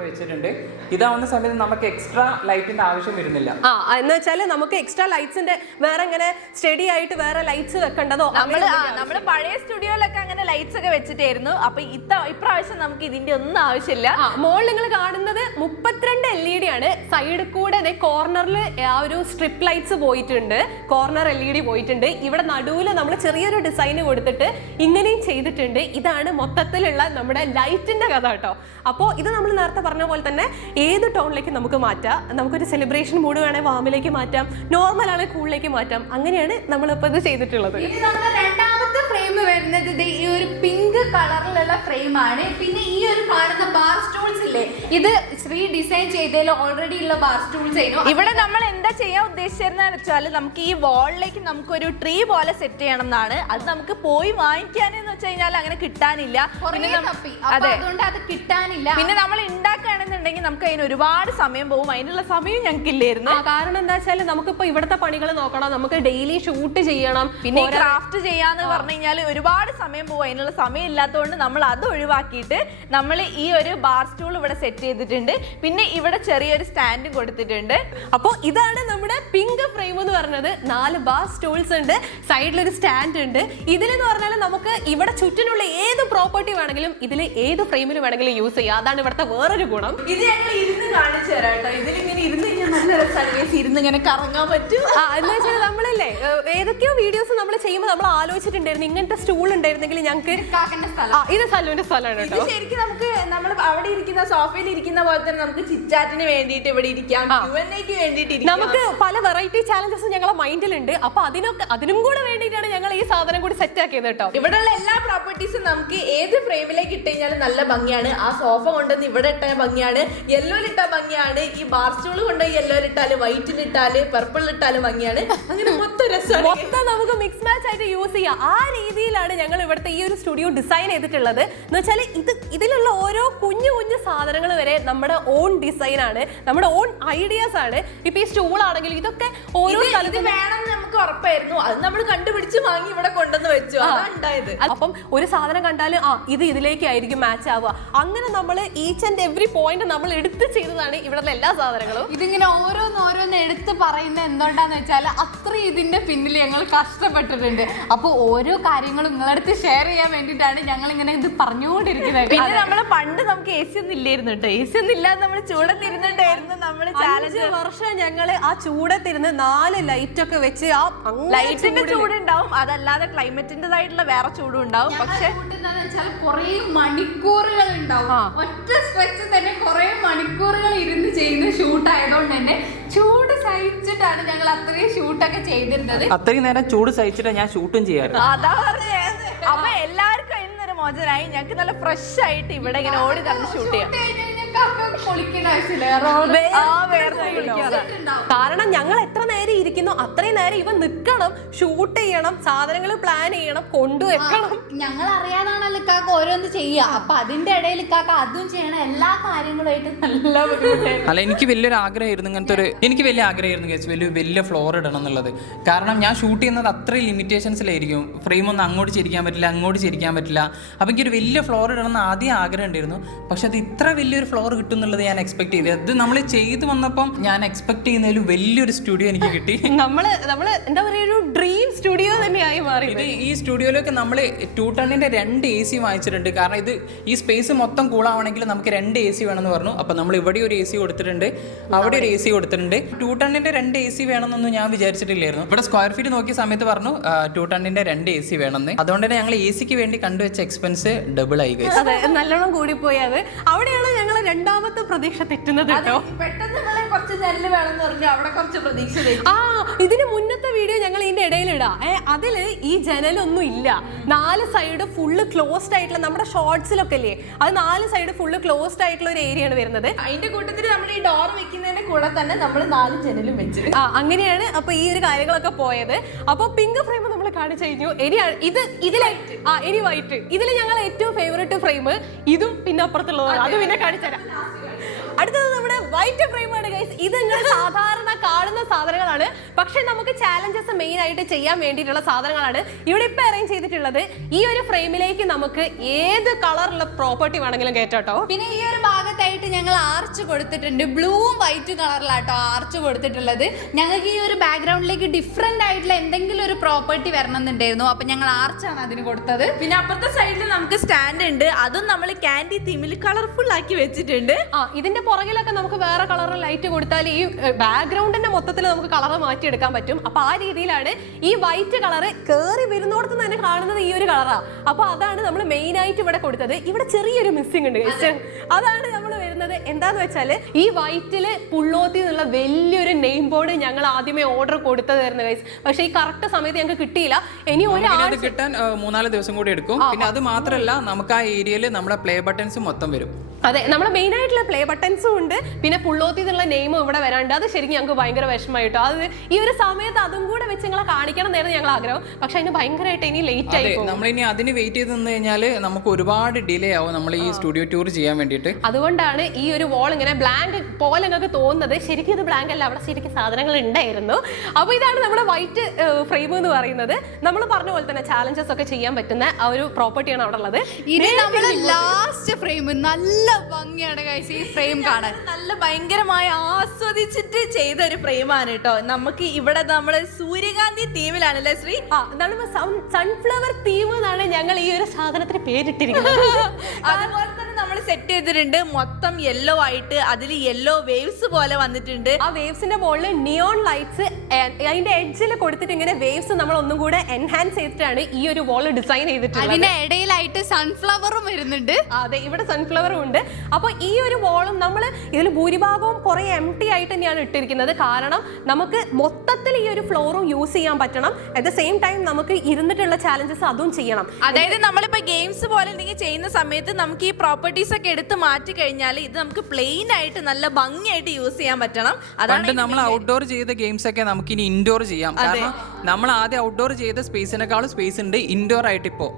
വെച്ചിട്ടുണ്ട്. ഇതാവുന്ന സമയത്ത് നമുക്ക് എക്സ്ട്രാ ലൈറ്റിന്റെ ആവശ്യം വരുന്നില്ല. എന്ന് വെച്ചാല് നമുക്ക് എക്സ്ട്രാ ലൈറ്റ്സിന്റെ വേറെ ഇങ്ങനെ സ്റ്റഡി ആയിട്ട് വേറെ ലൈറ്റ്സ് വെക്കേണ്ടതോ. നമ്മള് പഴയ സ്റ്റുഡിയോയിലൊക്കെ അങ്ങനെ ലൈറ്റ്സ് ഒക്കെ വെച്ചിട്ടായിരുന്നു. അപ്പൊ ഇപ്രാവശ്യം നമുക്ക് ഇതിന്റെ ഒന്നും ആവശ്യമില്ല. മോൾ നിങ്ങൾ കാണുന്നത് 32 LED ആണ്. സൈഡിൽ കൂടെ കോർണറിൽ ആ ഒരു സ്ട്രിപ്പ് ലൈറ്റ്സ് പോയിട്ടുണ്ട്, കോർണർ LED പോയിട്ടുണ്ട്. ഇവിടെ നടുവില് നമ്മൾ ചെറിയൊരു ഡിസൈൻ കൊടുത്തിട്ട് ഇങ്ങനെയും ചെയ്തിട്ടുണ്ട്. ഇതാണ് മൊത്തത്തിലുള്ള നമ്മുടെ ലൈറ്റിന്റെ കഥ കേട്ടോ. അപ്പോൾ ഇത് നമ്മൾ നേരത്തെ പറഞ്ഞ പോലെ തന്നെ ഏത് ടോണിലേക്ക് നമുക്ക് മാറ്റാം. നമുക്കൊരു സെലിബ്രേഷൻ മൂഡ് വേണേൽ വാമിലേക്ക് മാറ്റാം, നോർമൽ ആണെങ്കിൽ കൂളിലേക്ക് മാറ്റാം. അങ്ങനെയാണ് നമ്മളിപ്പോൾ ഇത് ചെയ്തിട്ടുള്ളത്. രണ്ടാമത്തെ ഫ്രെയിം വരുന്നത് ഈ ഒരു പിങ്ക് കളറിലുള്ള ഫ്രെയിം ആണ്. പിന്നെ ഈ ഒരു കാണുന്ന ബാർ സ്റ്റൂൾസ് ഇല്ലേ, ഇത് ശ്രീ ഡിസൈൻ ചെയ്തതിൽ ഓൾറെഡി ഉള്ള ബാർ സ്റ്റൂൾസ് ആയിരുന്നു. ഇവിടെ നമ്മൾ എന്താ ചെയ്യാൻ ഉദ്ദേശിച്ചിരുന്നതെന്ന് വെച്ചാൽ നമുക്ക് ഈ വാളിലേക്ക് നമുക്കൊരു ട്രീ പോലെ സെറ്റ് ചെയ്യണം എന്നാണ്. അത് നമുക്ക് പോയി വാങ്ങിക്കാനെന്ന് വെച്ച് കഴിഞ്ഞാൽ അങ്ങനെ കിട്ടാനില്ല. അതുകൊണ്ട് അത് കിട്ടാനില്ല. പിന്നെ നമ്മൾ ഉണ്ടാക്കുകയാണെന്നുണ്ടെങ്കിൽ നമുക്ക് അതിന് ഒരുപാട് സമയം പോകും. അതിനുള്ള സമയം ഞങ്ങൾക്ക് ഇല്ലായിരുന്നു. കാരണം എന്താ വെച്ചാൽ നമുക്കിപ്പോ ഇവിടുത്തെ പണികൾ നോക്കണം, നമുക്ക് ഡെയിലി ഷൂട്ട് ചെയ്യണം, പിന്നെ ക്രാഫ്റ്റ് ചെയ്യാന്ന് പറഞ്ഞു കഴിഞ്ഞാൽ ഒരുപാട് സമയം പോകും. അതിനുള്ള സമയം ഇല്ലാത്തതുകൊണ്ട് നമ്മൾ അത് ഒഴിവാക്കിയിട്ട് നമ്മൾ ഈ ഒരു ബാർ സ്റ്റൂൾ ഇവിടെ സെറ്റ് ചെയ്തിട്ടുണ്ട്. പിന്നെ ഇവിടെ ചെറിയൊരു സ്റ്റാൻഡും കൊടുത്തിട്ടുണ്ട്. അപ്പോൾ ഇതാണ് നമ്മുടെ പിങ്ക് ഫ്രെയിം എന്ന് പറഞ്ഞത്. 4 ബാർ സ്റ്റൂൾസ് ഉണ്ട്, സൈഡിലൊരു സ്റ്റാൻഡ് ഉണ്ട്. ഇതിലെന്ന് പറഞ്ഞാൽ നമുക്ക് ഇവിടെ ചുറ്റിനുള്ള ഏത് പ്രോപ്പർട്ടി വേണമെങ്കിലും ഇതിൽ ഏത് ഫ്രെയിമിൽ വേണമെങ്കിലും യൂസ് ചെയ്യാം. അതാണ് ഇവിടുത്തെ വേറൊരു ഗുണം. ഇത് ഞങ്ങൾ ഇരുന്ന് കാണിച്ചു തരാം കേട്ടോ. ഇതിലിങ്ങനെ ഇരുന്ന് കഴിഞ്ഞാൽ നല്ല രസമാണ്, ഇരുന്ന് ഇങ്ങനെ കറങ്ങാൻ പറ്റും. എന്ന് വെച്ചാൽ നമ്മളല്ലേ ഏതൊക്കെയോ വീഡിയോസ് നമ്മൾ ചെയ്യുമ്പോൾ നമ്മൾ ആലോചിച്ചിട്ടുണ്ടായിരുന്നു ഇങ്ങനത്തെ സ്റ്റൂൾ ഉണ്ടായിരുന്നെങ്കിൽ ഞങ്ങൾക്ക്. ഇത് സല്ലുവിന്റെ സ്ഥലമാണ് കേട്ടോ. ശരിക്കും നമുക്ക് നമ്മൾ അവിടെ ഇരിക്കുന്ന സോഫയിൽ ഇരിക്കുന്ന പോലെ തന്നെ നമുക്ക് ചിറ്റാറ്റിന് വേണ്ടിയിട്ട് ഇവിടെ ഇരിക്കാം, Q&Aക്ക് വേണ്ടിയിട്ട് നമുക്ക് പല വെറൈറ്റി ചാലഞ്ചസ് ഞങ്ങളെ മൈൻഡിലുണ്ട്. അപ്പൊ അതിനും കൂടെ വേണ്ടിയിട്ടാണ് ഞങ്ങൾ ഈ സാധനം കൂടി സെറ്റ് ആക്കിയത് കേട്ടോ. ഇവിടെയുള്ള എല്ലാ പ്രോപ്പർട്ടീസും നമുക്ക് ഏത് ഫ്രെയിമിലേക്ക് ഇട്ട് കഴിഞ്ഞാലും നല്ല ഭംഗിയാണ്. ആ സോഫ കൊണ്ടുവന്ന് ഇവിടെ ഇട്ടാൽ ഭംഗിയാണ്, യെല്ലോയിലിട്ടാൽ ഭംഗിയാണ്, ഈ ബാർ സ്റ്റൂൾ കൊണ്ട് യെല്ലോയിലിട്ടാല്, വൈറ്റിലിട്ടാല്, പർപ്പിളിലിട്ടാലും ഭംഗിയാണ്. അങ്ങനെ മൊത്തം രസമാണ്. മൊത്തം നമുക്ക് മിക്സ് മാച്ച് ആയിട്ട് യൂസ് ചെയ്യാം. ആ രീതിയിലാണ് ഞങ്ങൾ ഇവിടുത്തെ ഈ ഒരു സ്റ്റുഡിയോ ഡിസൈൻ ചെയ്തിട്ടുള്ളത്. എന്ന് വെച്ചാൽ ഇതിലുള്ള ഓരോ കുഞ്ഞു കുഞ്ഞു സാധനങ്ങൾ വരെ നമ്മുടെ ഓൺ ഡിസൈൻ ആണ്, നമ്മുടെ ഓൺ ഐഡിയാസ് ആണ്. ഇപ്പൊ ഈ സ്റ്റൂൾ ആണെങ്കിലും ഇതൊക്കെ ഓരോ സ്ഥലത്ത് വേണം നമുക്ക് ഞങ്ങൾക്ക് ഉറപ്പായിരുന്നു. അത് നമ്മൾ കണ്ടുപിടിച്ച് വാങ്ങി ഇവിടെ കൊണ്ടുവന്ന് വെച്ചു. അതാണ് ഉണ്ടായത്. അപ്പം ഒരു സാധനം കണ്ടാൽ ഇത് ഇതിലേക്കായിരിക്കും മാച്ച് ആവുക. അങ്ങനെ നമ്മൾ ഈച്ച് ആൻഡ് എവറി പോയിന്റ് നമ്മൾ എടുത്ത് ചെയ്തതാണ് ഇവിടുത്തെ എല്ലാ സാധനങ്ങളും. ഇതിങ്ങനെ ഓരോന്നോരോന്ന് എടുത്ത് പറയുന്നത് എന്തുകൊണ്ടാന്ന് വെച്ചാൽ അത്ര ഇതിന്റെ പിന്നിൽ ഞങ്ങൾ കഷ്ടപ്പെട്ടിട്ടുണ്ട്. അപ്പൊ ഓരോ കാര്യങ്ങളും നിങ്ങളടുത്ത് ഷെയർ ചെയ്യാൻ വേണ്ടിയിട്ടാണ് ഞങ്ങൾ ഇങ്ങനെ ഇത് പറഞ്ഞുകൊണ്ടിരിക്കുന്നത്. പിന്നെ നമ്മള് പണ്ട് നമുക്ക് AC ഒന്നും ഇല്ലായിരുന്നു കേട്ടോ. AC ഒന്നും ഇല്ലാതെ നമ്മൾ ചൂടത്തിരുന്നിട്ടായിരുന്നു നമ്മള് 5 വർഷം ഞങ്ങള് ആ ചൂടത്തിരുന്ന് 4 ലൈറ്റ് ഒക്കെ വെച്ച് ആ ലൈറ്റിന്റെ ചൂടുണ്ടാവും, അതല്ലാതെ ക്ലൈമറ്റിന്റേതായിട്ടുള്ള വേറെ ചൂടും ഉണ്ടാവും. പക്ഷെ കുറെ മണിക്കൂറുകൾ ഉണ്ടാവും. ഒറ്റ സ്ട്രെച്ച് തന്നെ കുറെ മണിക്കൂറുകൾ ഇരുന്ന് ചെയ്യുന്ന ഷൂട്ട് ആയതുകൊണ്ട് തന്നെ ചൂട് സഹിച്ചിട്ടാണ് ഞങ്ങൾ അത്രയും ഷൂട്ടൊക്കെ ചെയ്തിരുന്നത്. അത്രയും നേരം ചൂട് സഹിച്ചിട്ട് ഞാൻ ഷൂട്ടും ചെയ്യാറ്. അതാ പറഞ്ഞേ. അപ്പൊ എല്ലാവർക്കും അതിനൊരു മോചനായി. ഞങ്ങൾക്ക് നല്ല ഫ്രഷ് ആയിട്ട് ഇവിടെ ഇങ്ങനെ ഓടി നടന്ന് ഷൂട്ട് ചെയ്യാം. കാരണം ഞങ്ങൾ എത്ര നേരം ഇരിക്കുന്നു അത്രയും നേരം ഇവ നിക്കണം, ഷൂട്ട് ചെയ്യണം, സാധനങ്ങൾ പ്ലാൻ ചെയ്യണം, കൊണ്ടുവെക്കണം. ഞങ്ങൾ അറിയാതാണല്ലോ ഇക്കാക്ക ഓരോന്ന് ചെയ്യുക. അപ്പൊ അതിന്റെ ഇടയിൽ ഇക്കാക്ക അതും ചെയ്യണം, എല്ലാ കാര്യങ്ങളുമായിട്ട് നല്ല ബുദ്ധിമുട്ടായിരുന്നു. അല്ല, എനിക്ക് വലിയൊരു ആഗ്രഹമായിരുന്നു ഇങ്ങനത്തെ ഒരു വലിയ ഫ്ലോർ ഇടണം എന്നുള്ളത്. കാരണം ഞാൻ ഷൂട്ട് ചെയ്യുന്നത് അത്രയും ലിമിറ്റേഷൻസിലായിരിക്കും. ഫ്രെയിം ഒന്നും അങ്ങോട്ട് ചിരിക്കാൻ പറ്റില്ല, അങ്ങോട്ട് ചിരിക്കാൻ പറ്റില്ല. അപ്പം എനിക്കൊരു വലിയ ഫ്ലോർ ഇടണം എന്ന് ആദ്യം ആഗ്രഹം ഉണ്ടായിരുന്നു. പക്ഷെ അത് ഇത്ര വലിയൊരു ഫ്ലോർ കിട്ടും എന്നുള്ളത് ഞാൻ എക്സ്പെക്ട് ചെയ്തത്. അത് നമ്മൾ ചെയ്തു വന്നപ്പം ഞാൻ എക്സ്പെക്ട് ചെയ്യുന്നതിൽ വലിയൊരു സ്റ്റുഡിയോ എനിക്ക് കിട്ടി. നമ്മള് എന്താ പറയുക, ഒരു ഡ്രീം സ്റ്റുഡിയോ തന്നെയായി മാറി. ഈ സ്റ്റുഡിയോയിലൊക്കെ നമ്മൾ 2 ടണ്ണിന്റെ 2 AC വാങ്ങിച്ചിട്ടുണ്ട്. കാരണം ഇത് ഈ സ്പേസ് മൊത്തം കൂളാവണമെങ്കിൽ നമുക്ക് 2 AC വേണമെന്ന് പറഞ്ഞു. അപ്പൊ നമ്മൾ ഇവിടെ ഒരു AC കൊടുത്തിട്ടുണ്ട്, അവിടെ ഒരു AC കൊടുത്തിട്ടുണ്ട്. 2 ടണ്ണിന്റെ 2 AC വേണമെന്നൊന്നും ഞാൻ വിചാരിച്ചിട്ടില്ലായിരുന്നു. ഇവിടെ സ്ക്വയർ ഫീറ്റ് നോക്കിയ സമയത്ത് പറഞ്ഞു 2 ടണ്ണിന്റെ 2 AC വേണമെന്ന്. അതുകൊണ്ട് തന്നെ ഞങ്ങൾ AC വേണ്ടി കണ്ടുവച്ച എക്സ്പെൻസ് ഡബിൾ ആയി. അതെ, നല്ലോണം കൂടിപ്പോയി. അത് അവിടെയാണ് ഞങ്ങൾ രണ്ടാമത്തെ പ്രതീക്ഷ തെറ്റുന്നത് കേട്ടോ. പെട്ടെന്ന് കുറച്ച് നെല്ല് വേണമെന്ന് പറഞ്ഞു, അവിടെ കുറച്ച് പ്രതീക്ഷ. ഇതിന് മുന്നത്തെ വീഡിയോ ഞങ്ങൾ ഇതിന്റെ ഇടയിലിടാം. അതില് ഈ ജനലൊന്നും ഇല്ല, 4 സൈഡ് ഫുള്ള് ക്ലോസ്ഡ് ആയിട്ടുള്ള, നമ്മുടെ ഷോർട്സിലൊക്കെ അല്ലേ അത് 4 സൈഡ് ഫുള്ള് ക്ലോസ്ഡ് ആയിട്ടുള്ള ഒരു ഏരിയ ആണ് വരുന്നത്. അതിന്റെ കൂട്ടത്തിൽ നമ്മൾ ഈ ഡോർ വെക്കുന്നതിന്റെ കൂടെ തന്നെ നമ്മൾ 4 ജനലും വെച്ച് അങ്ങനെയാണ് അപ്പൊ ഈ ഒരു കാര്യങ്ങളൊക്കെ പോയത്. അപ്പൊ പിങ്ക് ഫ്രെയിം നമ്മൾ കാണിച്ചു കഴിഞ്ഞു. ഇനി വൈറ്റ്. ഇതിൽ ഞങ്ങൾ ഏറ്റവും ഫേവറേറ്റ് ഫ്രെയിം ഇതും പിന്നെ അപ്പുറത്തുള്ളതാണ്. അത് പിന്നെ കാണിച്ചുതരാം. അടുത്തത് നമ്മുടെ വൈറ്റ് ഫ്രെയിം ആണ് ഗൈസ്. ഇത് നിങ്ങൾ സാധാരണ കാണുന്ന സാധനങ്ങളാണ്, പക്ഷെ നമുക്ക് ചാലഞ്ചസ് മെയിൻ ആയിട്ട് ചെയ്യാൻ വേണ്ടിയിട്ടുള്ള സാധനങ്ങളാണ് ഇവിടെ ഇപ്പൊ അറേഞ്ച് ചെയ്തിട്ടുള്ളത്. ഈ ഒരു ഫ്രെയിമിലേക്ക് നമുക്ക് ഏത് കളറുള്ള പ്രോപ്പർട്ടി വേണമെങ്കിലും കേട്ടോ. പിന്നെ ഈ ഒരു ഭാഗത്തായിട്ട് ഞങ്ങൾ ആർച്ച് കൊടുത്തിട്ടുണ്ട്. ബ്ലൂവും വൈറ്റ് കളറിലാട്ടോ ആർച്ച് കൊടുത്തിട്ടുള്ളത്. ഞങ്ങൾക്ക് ഈ ഒരു ബാക്ക്ഗ്രൗണ്ടിലേക്ക് ഡിഫറെന്റ് ആയിട്ടുള്ള എന്തെങ്കിലും ഒരു പ്രോപ്പർട്ടി വരണമെന്നുണ്ടായിരുന്നു. അപ്പൊ ഞങ്ങൾ ആർച്ചാണ് അതിന് കൊടുത്തത്. പിന്നെ അപ്പുറത്തെ സൈഡിൽ നമുക്ക് സ്റ്റാൻഡ് ഉണ്ട്, അതും നമ്മൾ ക്യാൻഡി തീമിൽ കളർഫുൾ ആക്കി വെച്ചിട്ടുണ്ട്. ഇതിന്റെ പുറകിലൊക്കെ നമുക്ക് വേറെ കളർ ലൈറ്റ് കൊടുത്താൽ ഈ ബാക്ക്ഗ്രൗണ്ടിന്റെ മൊത്തത്തിൽ നമുക്ക് കളർ മാറ്റിയെടുക്കാൻ പറ്റും. അപ്പൊ ആ രീതിയിലാണ് ഈ വൈറ്റ് കളർ കയറി വരുന്നോടത്ത് തന്നെ കാണുന്നത് ഈ ഒരു കളറാ. അപ്പൊ അതാണ് നമ്മൾ മെയിൻ ആയിട്ട് ഇവിടെ കൊടുത്തത്. ഇവിടെ ചെറിയൊരു മിസ്സിംഗ് ഉണ്ട് ഗൈസ്. അതാണ് നമ്മൾ വരുന്നത്. എന്താന്ന് വെച്ചാല് ഈ വൈറ്റില് പുള്ളോത്തി എന്നുള്ള വലിയൊരു നെയിം ബോർഡ് ഞങ്ങൾ ആദ്യമേ ഓർഡർ കൊടുത്തതായിരുന്നു ഗൈസ്. പക്ഷെ ഈ കറക്റ്റ് സമയത്ത് ഞങ്ങൾക്ക് കിട്ടിയില്ല. ഇനി ഒരാൾ കിട്ടാൻ 3-4 ദിവസം കൂടി എടുക്കും. പിന്നെ അത് മാത്രമല്ല, നമുക്ക് ആ ഏരിയയിൽ നമ്മുടെ പ്ലേ ബട്ടൺസ് മൊത്തം വരും. അതെ, നമ്മുടെ മെയിൻ ആയിട്ടുള്ള പ്ലേ ബട്ടൺസും ഉണ്ട്, പിന്നെ പുള്ളോത്തി എന്നുള്ള നെയിമും ഇവിടെ വരാണ്ട്. അത് ശരിക്കും ഞങ്ങൾക്ക് ഭയങ്കര വിഷമമായിട്ടോ. അത് ഈ ഒരു സമയത്ത് അതും കൂടെ വെച്ച് നിങ്ങളെ കാണിക്കണം എന്നായിരുന്നു ഞങ്ങൾ ആഗ്രഹം. പക്ഷെ അതിന് ഭയങ്കരമായിട്ട് ഇനി ലേറ്റ് ആയി. നമ്മളിനി അതിന് വെയിറ്റ് ചെയ്ത് നിന്ന് കഴിഞ്ഞാൽ നമുക്ക് ഒരുപാട് ഡിലേ ആവും നമ്മൾ ഈ സ്റ്റുഡിയോ ടൂർ ചെയ്യാൻ വേണ്ടിയിട്ട്. അതുകൊണ്ടാണ് ഈ ഒരു വാൾ ഇങ്ങനെ ബ്ലാങ്ക് പോലെ നിങ്ങൾക്ക് തോന്നുന്നത്. ശരിക്കും ഇത് ബ്ലാങ്ക് അല്ല, അവിടെ ശരിക്കും സാധനങ്ങൾ ഉണ്ടായിരുന്നു. അപ്പൊ ഇതാണ് നമ്മുടെ വൈറ്റ് ഫ്രെയിം എന്ന് പറയുന്നത്. നമ്മൾ പറഞ്ഞ പോലെ തന്നെ ചാലഞ്ചസ് ഒക്കെ ചെയ്യാൻ പറ്റുന്ന ആ ഒരു പ്രോപ്പർട്ടിയാണ് അവിടെ ഉള്ളത്. ഇത് നമ്മുടെ ലാസ്റ്റ് ഫ്രെയിം നല്ല ഭംഗിയാണ് ഗൈസ്. ഈ ഫ്രെയിം കാണാൻ നല്ല ഭയങ്കരമായി ആസ്വദിച്ചിട്ട് ചെയ്ത ഒരു ഫ്രെയിമാണ് കേട്ടോ. നമുക്ക് ഇവിടെ നമ്മള് സൂര്യകാന്തി തീമിലാണല്ലേ ശ്രീ? സൺഫ്ലവർ തീം എന്നാണ് ഞങ്ങൾ ഈ ഒരു സാധനത്തിന് പേരിട്ടിരിക്കുന്നത്. അതുപോലെ തന്നെ നമ്മൾ സെറ്റ് ചെയ്തിട്ടുണ്ട്. മൊത്തം യെല്ലോ ആയിട്ട് അതിൽ യെല്ലോ വേവ്സ് പോലെ വന്നിട്ടുണ്ട്. ആ വേവ്സിന്റെ മുകളിൽ നിയോൺ ലൈറ്റ്സ് അതിന്റെ എഡ്ജിൽ കൊടുത്തിട്ട് ഇങ്ങനെ വേവ്സ് നമ്മൾ ഒന്നും കൂടെ എൻഹാൻസ് ചെയ്തിട്ടാണ് ഈ ഒരു വാൾ ഡിസൈൻ ചെയ്തിട്ടുള്ളത്. അതിന്റെ ഇടയിലായിട്ട് സൺഫ്ലവറും വരുന്നുണ്ട്. അതെ, ഇവിടെ സൺഫ്ലവറും ഉണ്ട്. അപ്പൊ ഈ ഒരു വാളും നമ്മൾ ഇതിൽ ഭൂരിഭാഗവും കുറെ എംപ്റ്റി ആയിട്ട് തന്നെയാണ് ഇട്ടിരിക്കുന്നത്. കാരണം നമുക്ക് മൊത്തത്തിൽ ഈ ഒരു ഫ്ലോറും യൂസ് ചെയ്യാൻ പറ്റണം. അറ്റ് ദ സെയിം ടൈം നമുക്ക് ഇരുന്നിട്ടുള്ള ചാലഞ്ചസ് അതും ചെയ്യണം. അതായത് നമ്മളിപ്പോ ഗെയിംസ് പോലെ എന്തെങ്കിലും ചെയ്യുന്ന സമയത്ത് നമുക്ക് ഈ പ്രോപ്പർട്ടി പ്രോപ്പർട്ടീസ് ഒക്കെ എടുത്ത് മാറ്റി കഴിഞ്ഞാൽ ഇത് നമുക്ക് പ്ലെയിൻ ആയിട്ട് നല്ല ഭംഗിയായിട്ട് യൂസ് ചെയ്യാൻ പറ്റണം. പണ്ട് നമ്മൾ ഔട്ട്ഡോർ ചെയ്ത ഗെയിംസ് ഒക്കെ നമുക്ക് ഇനി ഇൻഡോർ ചെയ്യാം. കാരണം നമ്മൾ ആദ്യം ഔട്ട്ഡോർ ചെയ്ത സ്പേസിനേക്കാളും സ്പേസ് ഉണ്ട് ഇൻഡോർ ആയിട്ട് ഇപ്പോ.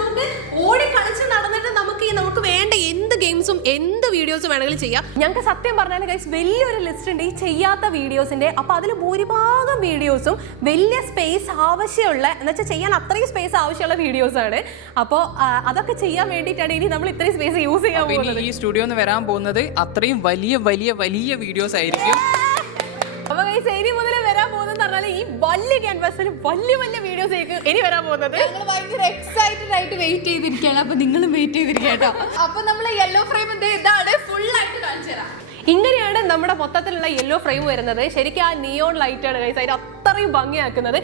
നമുക്ക് ഓടി കളിച്ച് നടന്നിട്ട് നമുക്ക് വേണ്ട എന്ത് ഗെയിംസും എന്ത് വീഡിയോസും വേണമെങ്കിലും ചെയ്യാം. ഞങ്ങൾക്ക് സത്യം പറഞ്ഞാൽ ഗൈസ് വലിയൊരു ലിസ്റ്റ് ഉണ്ട് ഈ ചെയ്യാത്ത വീഡിയോസിന്റെ. അപ്പൊ അതിൽ ഭൂരിഭാഗം വീഡിയോസും വലിയ സ്പേസ് ആവശ്യമുള്ള എന്നുവെച്ചാൽ ചെയ്യാൻ അത്രയും സ്പേസ് ആവശ്യമുള്ള വീഡിയോസ് ആണ്. അപ്പോൾ അതൊക്കെ ചെയ്യാൻ വേണ്ടിയിട്ടാണ് ഇനി നമ്മൾ ഇത്രയും സ്പേസ് യൂസ് ചെയ്യാൻ പോകുന്നത്. ഈ സ്റ്റുഡിയോ വരാൻ പോകുന്നത് അത്രയും വലിയ വലിയ വലിയ വീഡിയോസ് ആയിരിക്കും. അപ്പൊ ഗൈസ് ഇനി മുതൽ വരാൻ പോകുന്നത് പറഞ്ഞാൽ ഈ വലിയ ക്യാൻവാസിൽ വലിയ വലിയ വീഡിയോസ് ആയിരിക്കും ഇനി വരാൻ പോകുന്നത്. ഞങ്ങൾ ഭയങ്കര എക്സൈറ്റഡ് ആയിട്ട് വെയിറ്റ് ചെയ്തിരിക്കുകയാണ്. അപ്പൊ നിങ്ങളും വെയിറ്റ് ചെയ്തിരിക്കുക കേട്ടോ. അപ്പൊ നമ്മൾ യെല്ലോ ഫ്രെയിം ഇതാണ് ഫുൾ ആയിട്ട് കാണിച്ചു തരാം. ഇങ്ങനെയാണ് നമ്മുടെ മൊത്തത്തിലുള്ള യെല്ലോ ഫ്രെയിം വരുന്നത്. ശരിക്കും ആ നിയോൺ ലൈറ്റ് ആണ് ഗൈസ് അതിന് അത്രയും ഭംഗിയാക്കുന്നത്.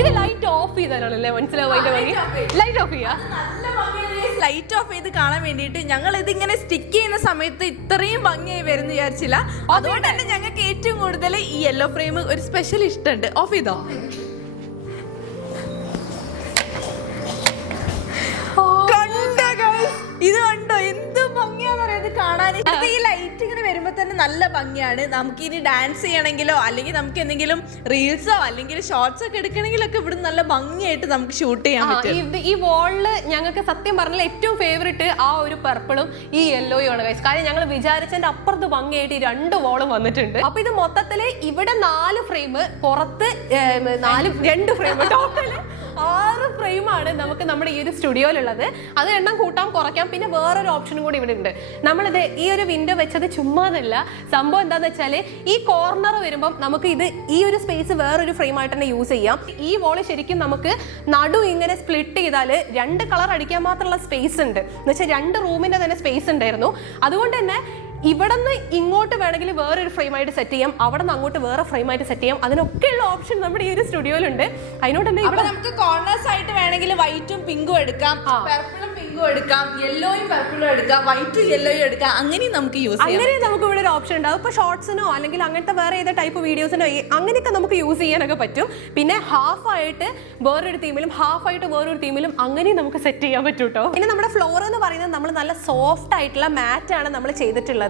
ഇത് ലൈറ്റ് ഓഫ് ചെയ്താണല്ലേ മനസ്സിലാവും അതിന്റെ ഭംഗി. ലൈറ്റ് ഓഫ് ചെയ്യാ ലൈറ്റ് ഓഫ് ചെയ്ത് കാണാൻ വേണ്ടിയിട്ട് ഞങ്ങൾ ഇതിങ്ങനെ സ്റ്റിക്ക് ചെയ്യുന്ന സമയത്ത് ഇത്രയും ഭംഗിയായി വരുന്ന വിചാരിച്ചില്ല. അതുകൊണ്ട് തന്നെ ഞങ്ങൾക്ക് ഏറ്റവും കൂടുതൽ ഈ യെല്ലോ ഫ്രെയിം ഒരു സ്പെഷ്യൽ ഇഷ്ടമുണ്ട്. ഓഫ് ചെയ്തോ? ഇത് കണ്ടോ എന്ത് ഭംഗിയാന്ന് പറയാ ഇത് കാണാൻ. ഈ ലൈറ്റ് ഇങ്ങനെ വരുമ്പോ തന്നെ നല്ല ഭംഗിയാണ്. നമുക്ക് ഇനി ഡാൻസ് ചെയ്യണമെങ്കിലോ അല്ലെങ്കിൽ നമുക്ക് എന്തെങ്കിലും റീൽസോ അല്ലെങ്കിൽ ഷോർട്സ് ഒക്കെ എടുക്കണമെങ്കിലൊക്കെ ഇവിടെ നല്ല ഭംഗിയായിട്ട് നമുക്ക് ഷൂട്ട് ചെയ്യാൻ പറ്റും. ഈ വോളില് ഞങ്ങൾക്ക് സത്യം പറഞ്ഞാൽ ഏറ്റവും ഫേവറേറ്റ് ആ ഒരു പർപ്പിളും ഈ യെല്ലോയും ആണ് ഗൈസ്. കാര്യം ഞങ്ങൾ വിചാരിച്ചതിന്റെ അപ്പുറത്ത് ഭംഗിയായിട്ട് ഈ 2 വോളും വന്നിട്ടുണ്ട്. അപ്പൊ ഇത് മൊത്തത്തില് ഇവിടെ 4 ഫ്രെയിം, പുറത്ത് 2 ഫ്രെയിം, ടോട്ടല് 6 ഫ്രെയിമാണ് നമുക്ക് നമ്മുടെ ഈ ഒരു സ്റ്റുഡിയോയിലുള്ളത്. അത് എണ്ണം കൂട്ടാം കുറയ്ക്കാം. പിന്നെ വേറൊരു ഓപ്ഷനും കൂടി ഇവിടെ ഉണ്ട്. നമ്മളിത് ഈ ഒരു വിൻഡോ വെച്ചത് ചുമ്മാതല്ല. സംഭവം എന്താന്ന് വെച്ചാല് ഈ കോർണർ വരുമ്പോൾ നമുക്ക് ഇത് ഈ ഒരു സ്പേസ് വേറൊരു ഫ്രെയിം ആയിട്ട് തന്നെ യൂസ് ചെയ്യാം. ഈ വോള് ശരിക്കും നമുക്ക് നടു ഇങ്ങനെ സ്പ്ലിറ്റ് ചെയ്താൽ 2 കളർ അടിക്കാൻ മാത്രമുള്ള സ്പേസ് ഉണ്ട്. എന്ന് വെച്ചാൽ 2 റൂമിന്റെ തന്നെ സ്പേസ് ഉണ്ടായിരുന്നു. അതുകൊണ്ട് തന്നെ ഇവിടെ നിന്ന് ഇങ്ങോട്ട് വേണമെങ്കിൽ വേറൊരു ഫ്രെയിം ആയിട്ട് സെറ്റ് ചെയ്യാം, അവിടെ നിന്ന് അങ്ങോട്ട് വേറെ ഫ്രെയിം ആയിട്ട് സെറ്റ് ചെയ്യാം. അതിനൊക്കെയുള്ള ഓപ്ഷൻ നമ്മുടെ ഈ ഒരു സ്റ്റുഡിയോയിലുണ്ട്. അതിനോട് തന്നെ ഇവിടെ നമുക്ക് കോർണേഴ്സ് ആയിട്ട് വേണമെങ്കിൽ വൈറ്റും പിങ്കും എടുക്കാം, പർപ്പിളും പിങ്കും എടുക്കാം, യെല്ലോയും പർപ്പിളും എടുക്കാം, വൈറ്റും യെല്ലോയും എടുക്കാം. അങ്ങനെയും നമുക്ക് യൂസ് ചെയ്യാം. അങ്ങനെ നമുക്ക് ഇവിടെ ഒരു ഓപ്ഷൻ ഉണ്ടാവും. ഇപ്പൊ ഷോർട്സിനോ അല്ലെങ്കിൽ അങ്ങനത്തെ വേറെ ഏത് ടൈപ്പ് വീഡിയോസിനോ അങ്ങനെയൊക്കെ നമുക്ക് യൂസ് ചെയ്യാനൊക്കെ പറ്റും. പിന്നെ ഹാഫ് ആയിട്ട് വേറൊരു തീമിലും ഹാഫ് ആയിട്ട് വേറൊരു തീമിലും അങ്ങനെയും നമുക്ക് സെറ്റ് ചെയ്യാൻ പറ്റും കേട്ടോ. പിന്നെ നമ്മുടെ ഫ്ലോർ എന്ന് പറയുന്നത് നമ്മൾ നല്ല സോഫ്റ്റ് ആയിട്ടുള്ള മാറ്റ് ആണ് നമ്മൾ ചെയ്തിട്ടുള്ളത്.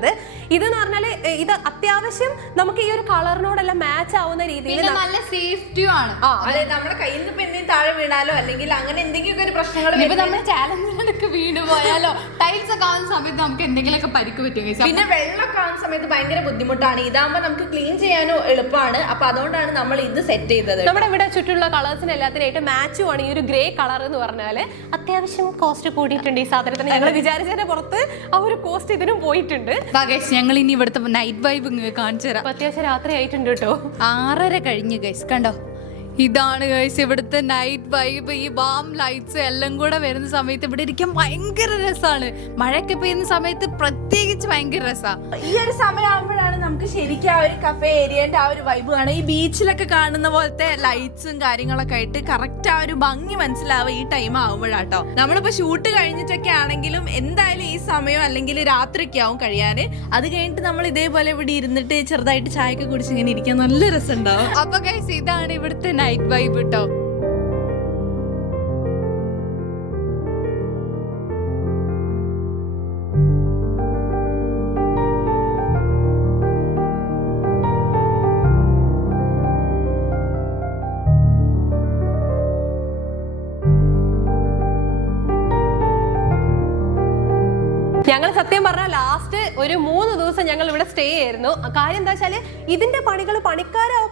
ഇതെന്ന് പറഞ്ഞാല് ഇത് അത്യാവശ്യം നമുക്ക് ഈ ഒരു കളറിനോടെല്ലാം മാച്ച് ആവുന്ന രീതിയിൽ നല്ല സേഫ്റ്റിയും ആണ്. അതെ, നമ്മുടെ കയ്യിൽ നിന്ന് എന്തെങ്കിലും താഴെ വീണാലോ അല്ലെങ്കിൽ അങ്ങനെ എന്തെങ്കിലും ഒരു പ്രശ്നങ്ങൾ നമ്മൾ ചാലഞ്ചിലൊക്കെ വീണ് പോയാലോ ടൈൽസ് ഒക്കെ ആവുന്ന സമയത്ത് നമുക്ക് എന്തെങ്കിലുമൊക്കെ പരിക്ക് പറ്റും. പിന്നെ വെള്ളമൊക്കെ ആവുന്ന സമയത്ത് ഭയങ്കര ബുദ്ധിമുട്ടാണ്. ഇതാകുമ്പോൾ നമുക്ക് ക്ലീൻ ചെയ്യാനോ എളുപ്പമാണ്. അപ്പൊ അതുകൊണ്ടാണ് നമ്മൾ ഇത് സെറ്റ് ചെയ്തത്. നമ്മുടെ ഇവിടെ ചുറ്റുള്ള കളേഴ്സിന് എല്ലാത്തിനായിട്ട് മാച്ചും ആണ് ഈ ഒരു ഗ്രേ കളർ എന്ന് പറഞ്ഞാല്. അത്യാവശ്യം കോസ്റ്റ് കൂടിയിട്ടുണ്ട് ഈ സാധനത്തിന്. ഞങ്ങൾ വിചാരിച്ചതിന്റെ പുറത്ത് ആ ഒരു കോസ്റ്റ് ഇതിനും പോയിട്ടുണ്ട്. ഞങ്ങൾ ഇനി ഇവിടുത്തെ നൈറ്റ് വൈബ് കാണിച്ചു തരാം. അത്യാവശ്യം രാത്രി ആയിട്ടുണ്ട് കേട്ടോ. 6:30 കഴിഞ്ഞു ഗൈസ്. കണ്ടോ, ഇതാണ് ഗൈസ് ഇവിടുത്തെ നൈറ്റ് വൈബ്. ഈ വാം ലൈറ്റ്സ് എല്ലാം കൂടെ വരുന്ന സമയത്ത് ഇവിടെ ഇരിക്കാൻ ഭയങ്കര രസമാണ്. മഴയൊക്കെ പെയ്യുന്ന സമയത്ത് പ്രത്യേകിച്ച് ഭയങ്കര രസമാണ്. ഈ ഒരു സമയമാകുമ്പോഴാണ് നമുക്ക് ശരിക്കും ആ ഒരു കഫേ ഏരിയന്റെ ആ ഒരു വൈബ് കാണാം. ഈ ബീച്ചിലൊക്കെ കാണുന്ന പോലത്തെ ലൈറ്റ്സും കാര്യങ്ങളൊക്കെ ആയിട്ട് കറക്റ്റ് ആ ഒരു ഭംഗി മനസ്സിലാവുക ഈ ടൈം ആകുമ്പോഴാട്ടോ. നമ്മളിപ്പോ ഷൂട്ട് കഴിഞ്ഞിട്ടൊക്കെ ആണെങ്കിലും എന്തായാലും ഈ സമയം അല്ലെങ്കിൽ രാത്രിയൊക്കെ ആവും കഴിയാന്. അത് കഴിഞ്ഞിട്ട് നമ്മൾ ഇതേപോലെ ഇവിടെ ഇരുന്നിട്ട് ചെറുതായിട്ട് ചായയൊക്കെ കുടിച്ച് ഇങ്ങനെ ഇരിക്കാൻ നല്ല രസമുണ്ടാവും. അപ്പൊ ഗൈസ് ഇതാണ് ഇവിടുത്തെ നൈറ്റ് വൈബ് കേട്ടോ. ഞങ്ങൾ സത്യം പറഞ്ഞാൽ ലാസ്റ്റ് ഒരു 3 ദിവസം ഞങ്ങൾ ഇവിടെ സ്റ്റേ ആയിരുന്നു. കാര്യം എന്താ വെച്ചാല് ഇതിന്റെ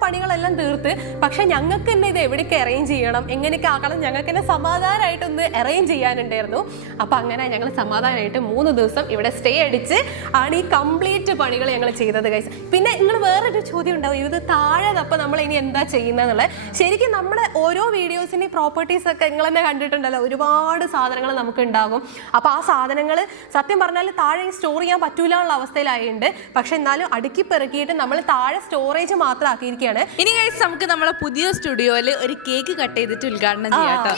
പണികളെല്ലാം തീർത്ത്, പക്ഷെ ഞങ്ങൾക്ക് തന്നെ ഇത് എവിടേക്ക് അറേഞ്ച് ചെയ്യണം, എങ്ങനെയൊക്കെ ആക്കണം, ഞങ്ങൾക്ക് തന്നെ സമാധാനമായിട്ടൊന്ന് അറേഞ്ച് ചെയ്യാനുണ്ടായിരുന്നു. അപ്പൊ അങ്ങനെ ഞങ്ങൾ സമാധാനമായിട്ട് 3 ദിവസം ഇവിടെ സ്റ്റേ അടിച്ച് ആണ് ഈ കംപ്ലീറ്റ് പണികൾ ഞങ്ങൾ ചെയ്തത് ഗൈസ്. പിന്നെ നിങ്ങൾ വേറൊരു ചോദ്യം ഉണ്ടാവും, ഇത് താഴെ അപ്പൊ നമ്മൾ ഇനി എന്താ ചെയ്യുന്നതെന്നുള്ളത്. ശരിക്കും നമ്മളെ ഓരോ വീഡിയോസിന്റെ പ്രോപ്പർട്ടീസ് ഒക്കെ നിങ്ങൾ തന്നെ കണ്ടിട്ടുണ്ടല്ലോ, ഒരുപാട് സാധനങ്ങൾ നമുക്ക് ഉണ്ടാകും. അപ്പൊ ആ സാധനങ്ങൾ സത്യം പറഞ്ഞാൽ താഴെ സ്റ്റോർ ചെയ്യാൻ പറ്റൂല എന്നുള്ള അവസ്ഥയിലായിട്ടുണ്ട്. പക്ഷെ എന്നാലും അടുക്കി പെറുക്കിയിട്ട് നമ്മൾ താഴെ സ്റ്റോറേജ് മാത്രം ആക്കിയിരിക്കുകയാണ്. ഇനി ഗൈസ് നമുക്ക് നമ്മളെ പുതിയ സ്റ്റുഡിയോയിൽ ഒരു കേക്ക് കട്ട് ചെയ്തിട്ട് ഉദ്ഘാടനം ചെയ്യാം കേട്ടോ.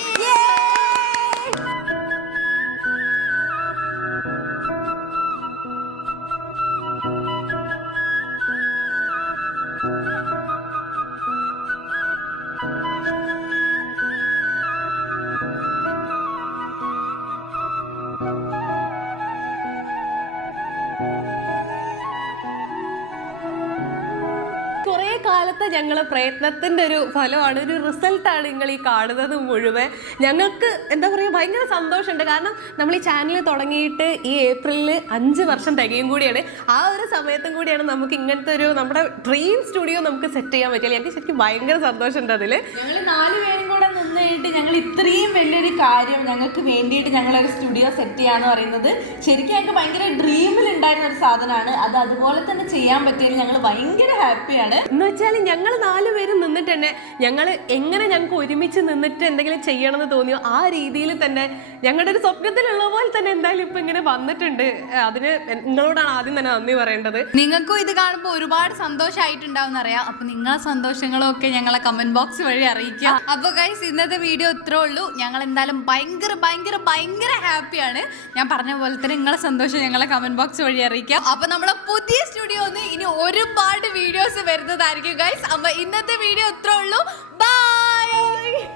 കുറേ കാലത്തെ ഞങ്ങളെ പ്രയത്നത്തിന്റെ ഒരു ഫലമാണ്, ഒരു റിസൾട്ടാണ് നിങ്ങൾ ഈ കാണുന്നത് മുഴുവൻ. ഞങ്ങൾക്ക് എന്താ പറയുക, ഭയങ്കര സന്തോഷമുണ്ട്. കാരണം നമ്മൾ ഈ ചാനൽ തുടങ്ങിയിട്ട് ഈ ഏപ്രിലിൽ 5 വർഷം തികയും കൂടിയാണ്. ആ ഒരു സമയത്തും കൂടിയാണ് നമുക്ക് ഇങ്ങനത്തെ ഒരു നമ്മുടെ ഡ്രീം സ്റ്റുഡിയോ നമുക്ക് സെറ്റ് ചെയ്യാൻ പറ്റില്ല. ഞങ്ങൾക്ക് ശരിക്കും ഭയങ്കര സന്തോഷമുണ്ട് അതിൽ. ഞങ്ങൾ 4 പേരും കൂടെ നിന്നിട്ട് ഞങ്ങൾ ഇത്രയും വലിയൊരു കാര്യം ഞങ്ങൾക്ക് വേണ്ടിയിട്ട് ഞങ്ങളൊരു സ്റ്റുഡിയോ സെറ്റ് ചെയ്യാന്ന് പറയുന്നത് ശരിക്കും ഞങ്ങൾക്ക് ഭയങ്കര ഡ്രീമിൽ ഉണ്ടായിരുന്ന ഒരു സാധനമാണ്. അത് അതുപോലെ തന്നെ ചെയ്യാൻ പറ്റിയതിൽ ഞങ്ങൾ ഭയങ്കര ഹാപ്പിയാണ്. എന്ന് വെച്ചാൽ ഞങ്ങൾ 4 പേരും നിന്നിട്ട് തന്നെ ഞങ്ങൾ എങ്ങനെ ഞങ്ങൾക്ക് ഒരുമിച്ച് നിന്നിട്ട് എന്തെങ്കിലും ചെയ്യണമെന്ന് തോന്നിയോ ആ രീതിയിൽ തന്നെ ഞങ്ങളുടെ ഒരു സ്വപ്നത്തിലുള്ള പോലെ തന്നെ എന്തായാലും ഇപ്പൊ ഇങ്ങനെ വന്നിട്ടുണ്ട്. അതിന് നിങ്ങളോടാണ് ആദ്യം തന്നെ നന്ദി പറയേണ്ടത്. നിങ്ങൾക്കും ഇത് കാണുമ്പോൾ ഒരുപാട് സന്തോഷമായിട്ടുണ്ടാവും അറിയാം. അപ്പൊ നിങ്ങളെ സന്തോഷങ്ങളും ഒക്കെ ഞങ്ങളെ കമന്റ് ബോക്സ് വഴി അറിയിക്കുക. അപ്പൊ ഗൈസ്, ഇന്നത്തെ വീഡിയോ ഇത്രേ ഉള്ളൂ. ഞങ്ങൾ എന്തായാലും ഭയങ്കര ഭയങ്കര ഭയങ്കര ഹാപ്പിയാണ്. ഞാൻ പറഞ്ഞ പോലെ തന്നെ നിങ്ങളെ സന്തോഷം ഞങ്ങളെ കമന്റ് ബോക്സ് വഴി അറിയിക്കുക. അപ്പൊ നമ്മളെ പുതിയ സ്റ്റുഡിയോ ഇനി ഒരുപാട് വീഡിയോസ് വരുന്നതായിരിക്കും ഗൈസ്. അപ്പൊ ഇന്നത്തെ വീഡിയോ ഇത്രേ ഉള്ളൂ. ബൈ.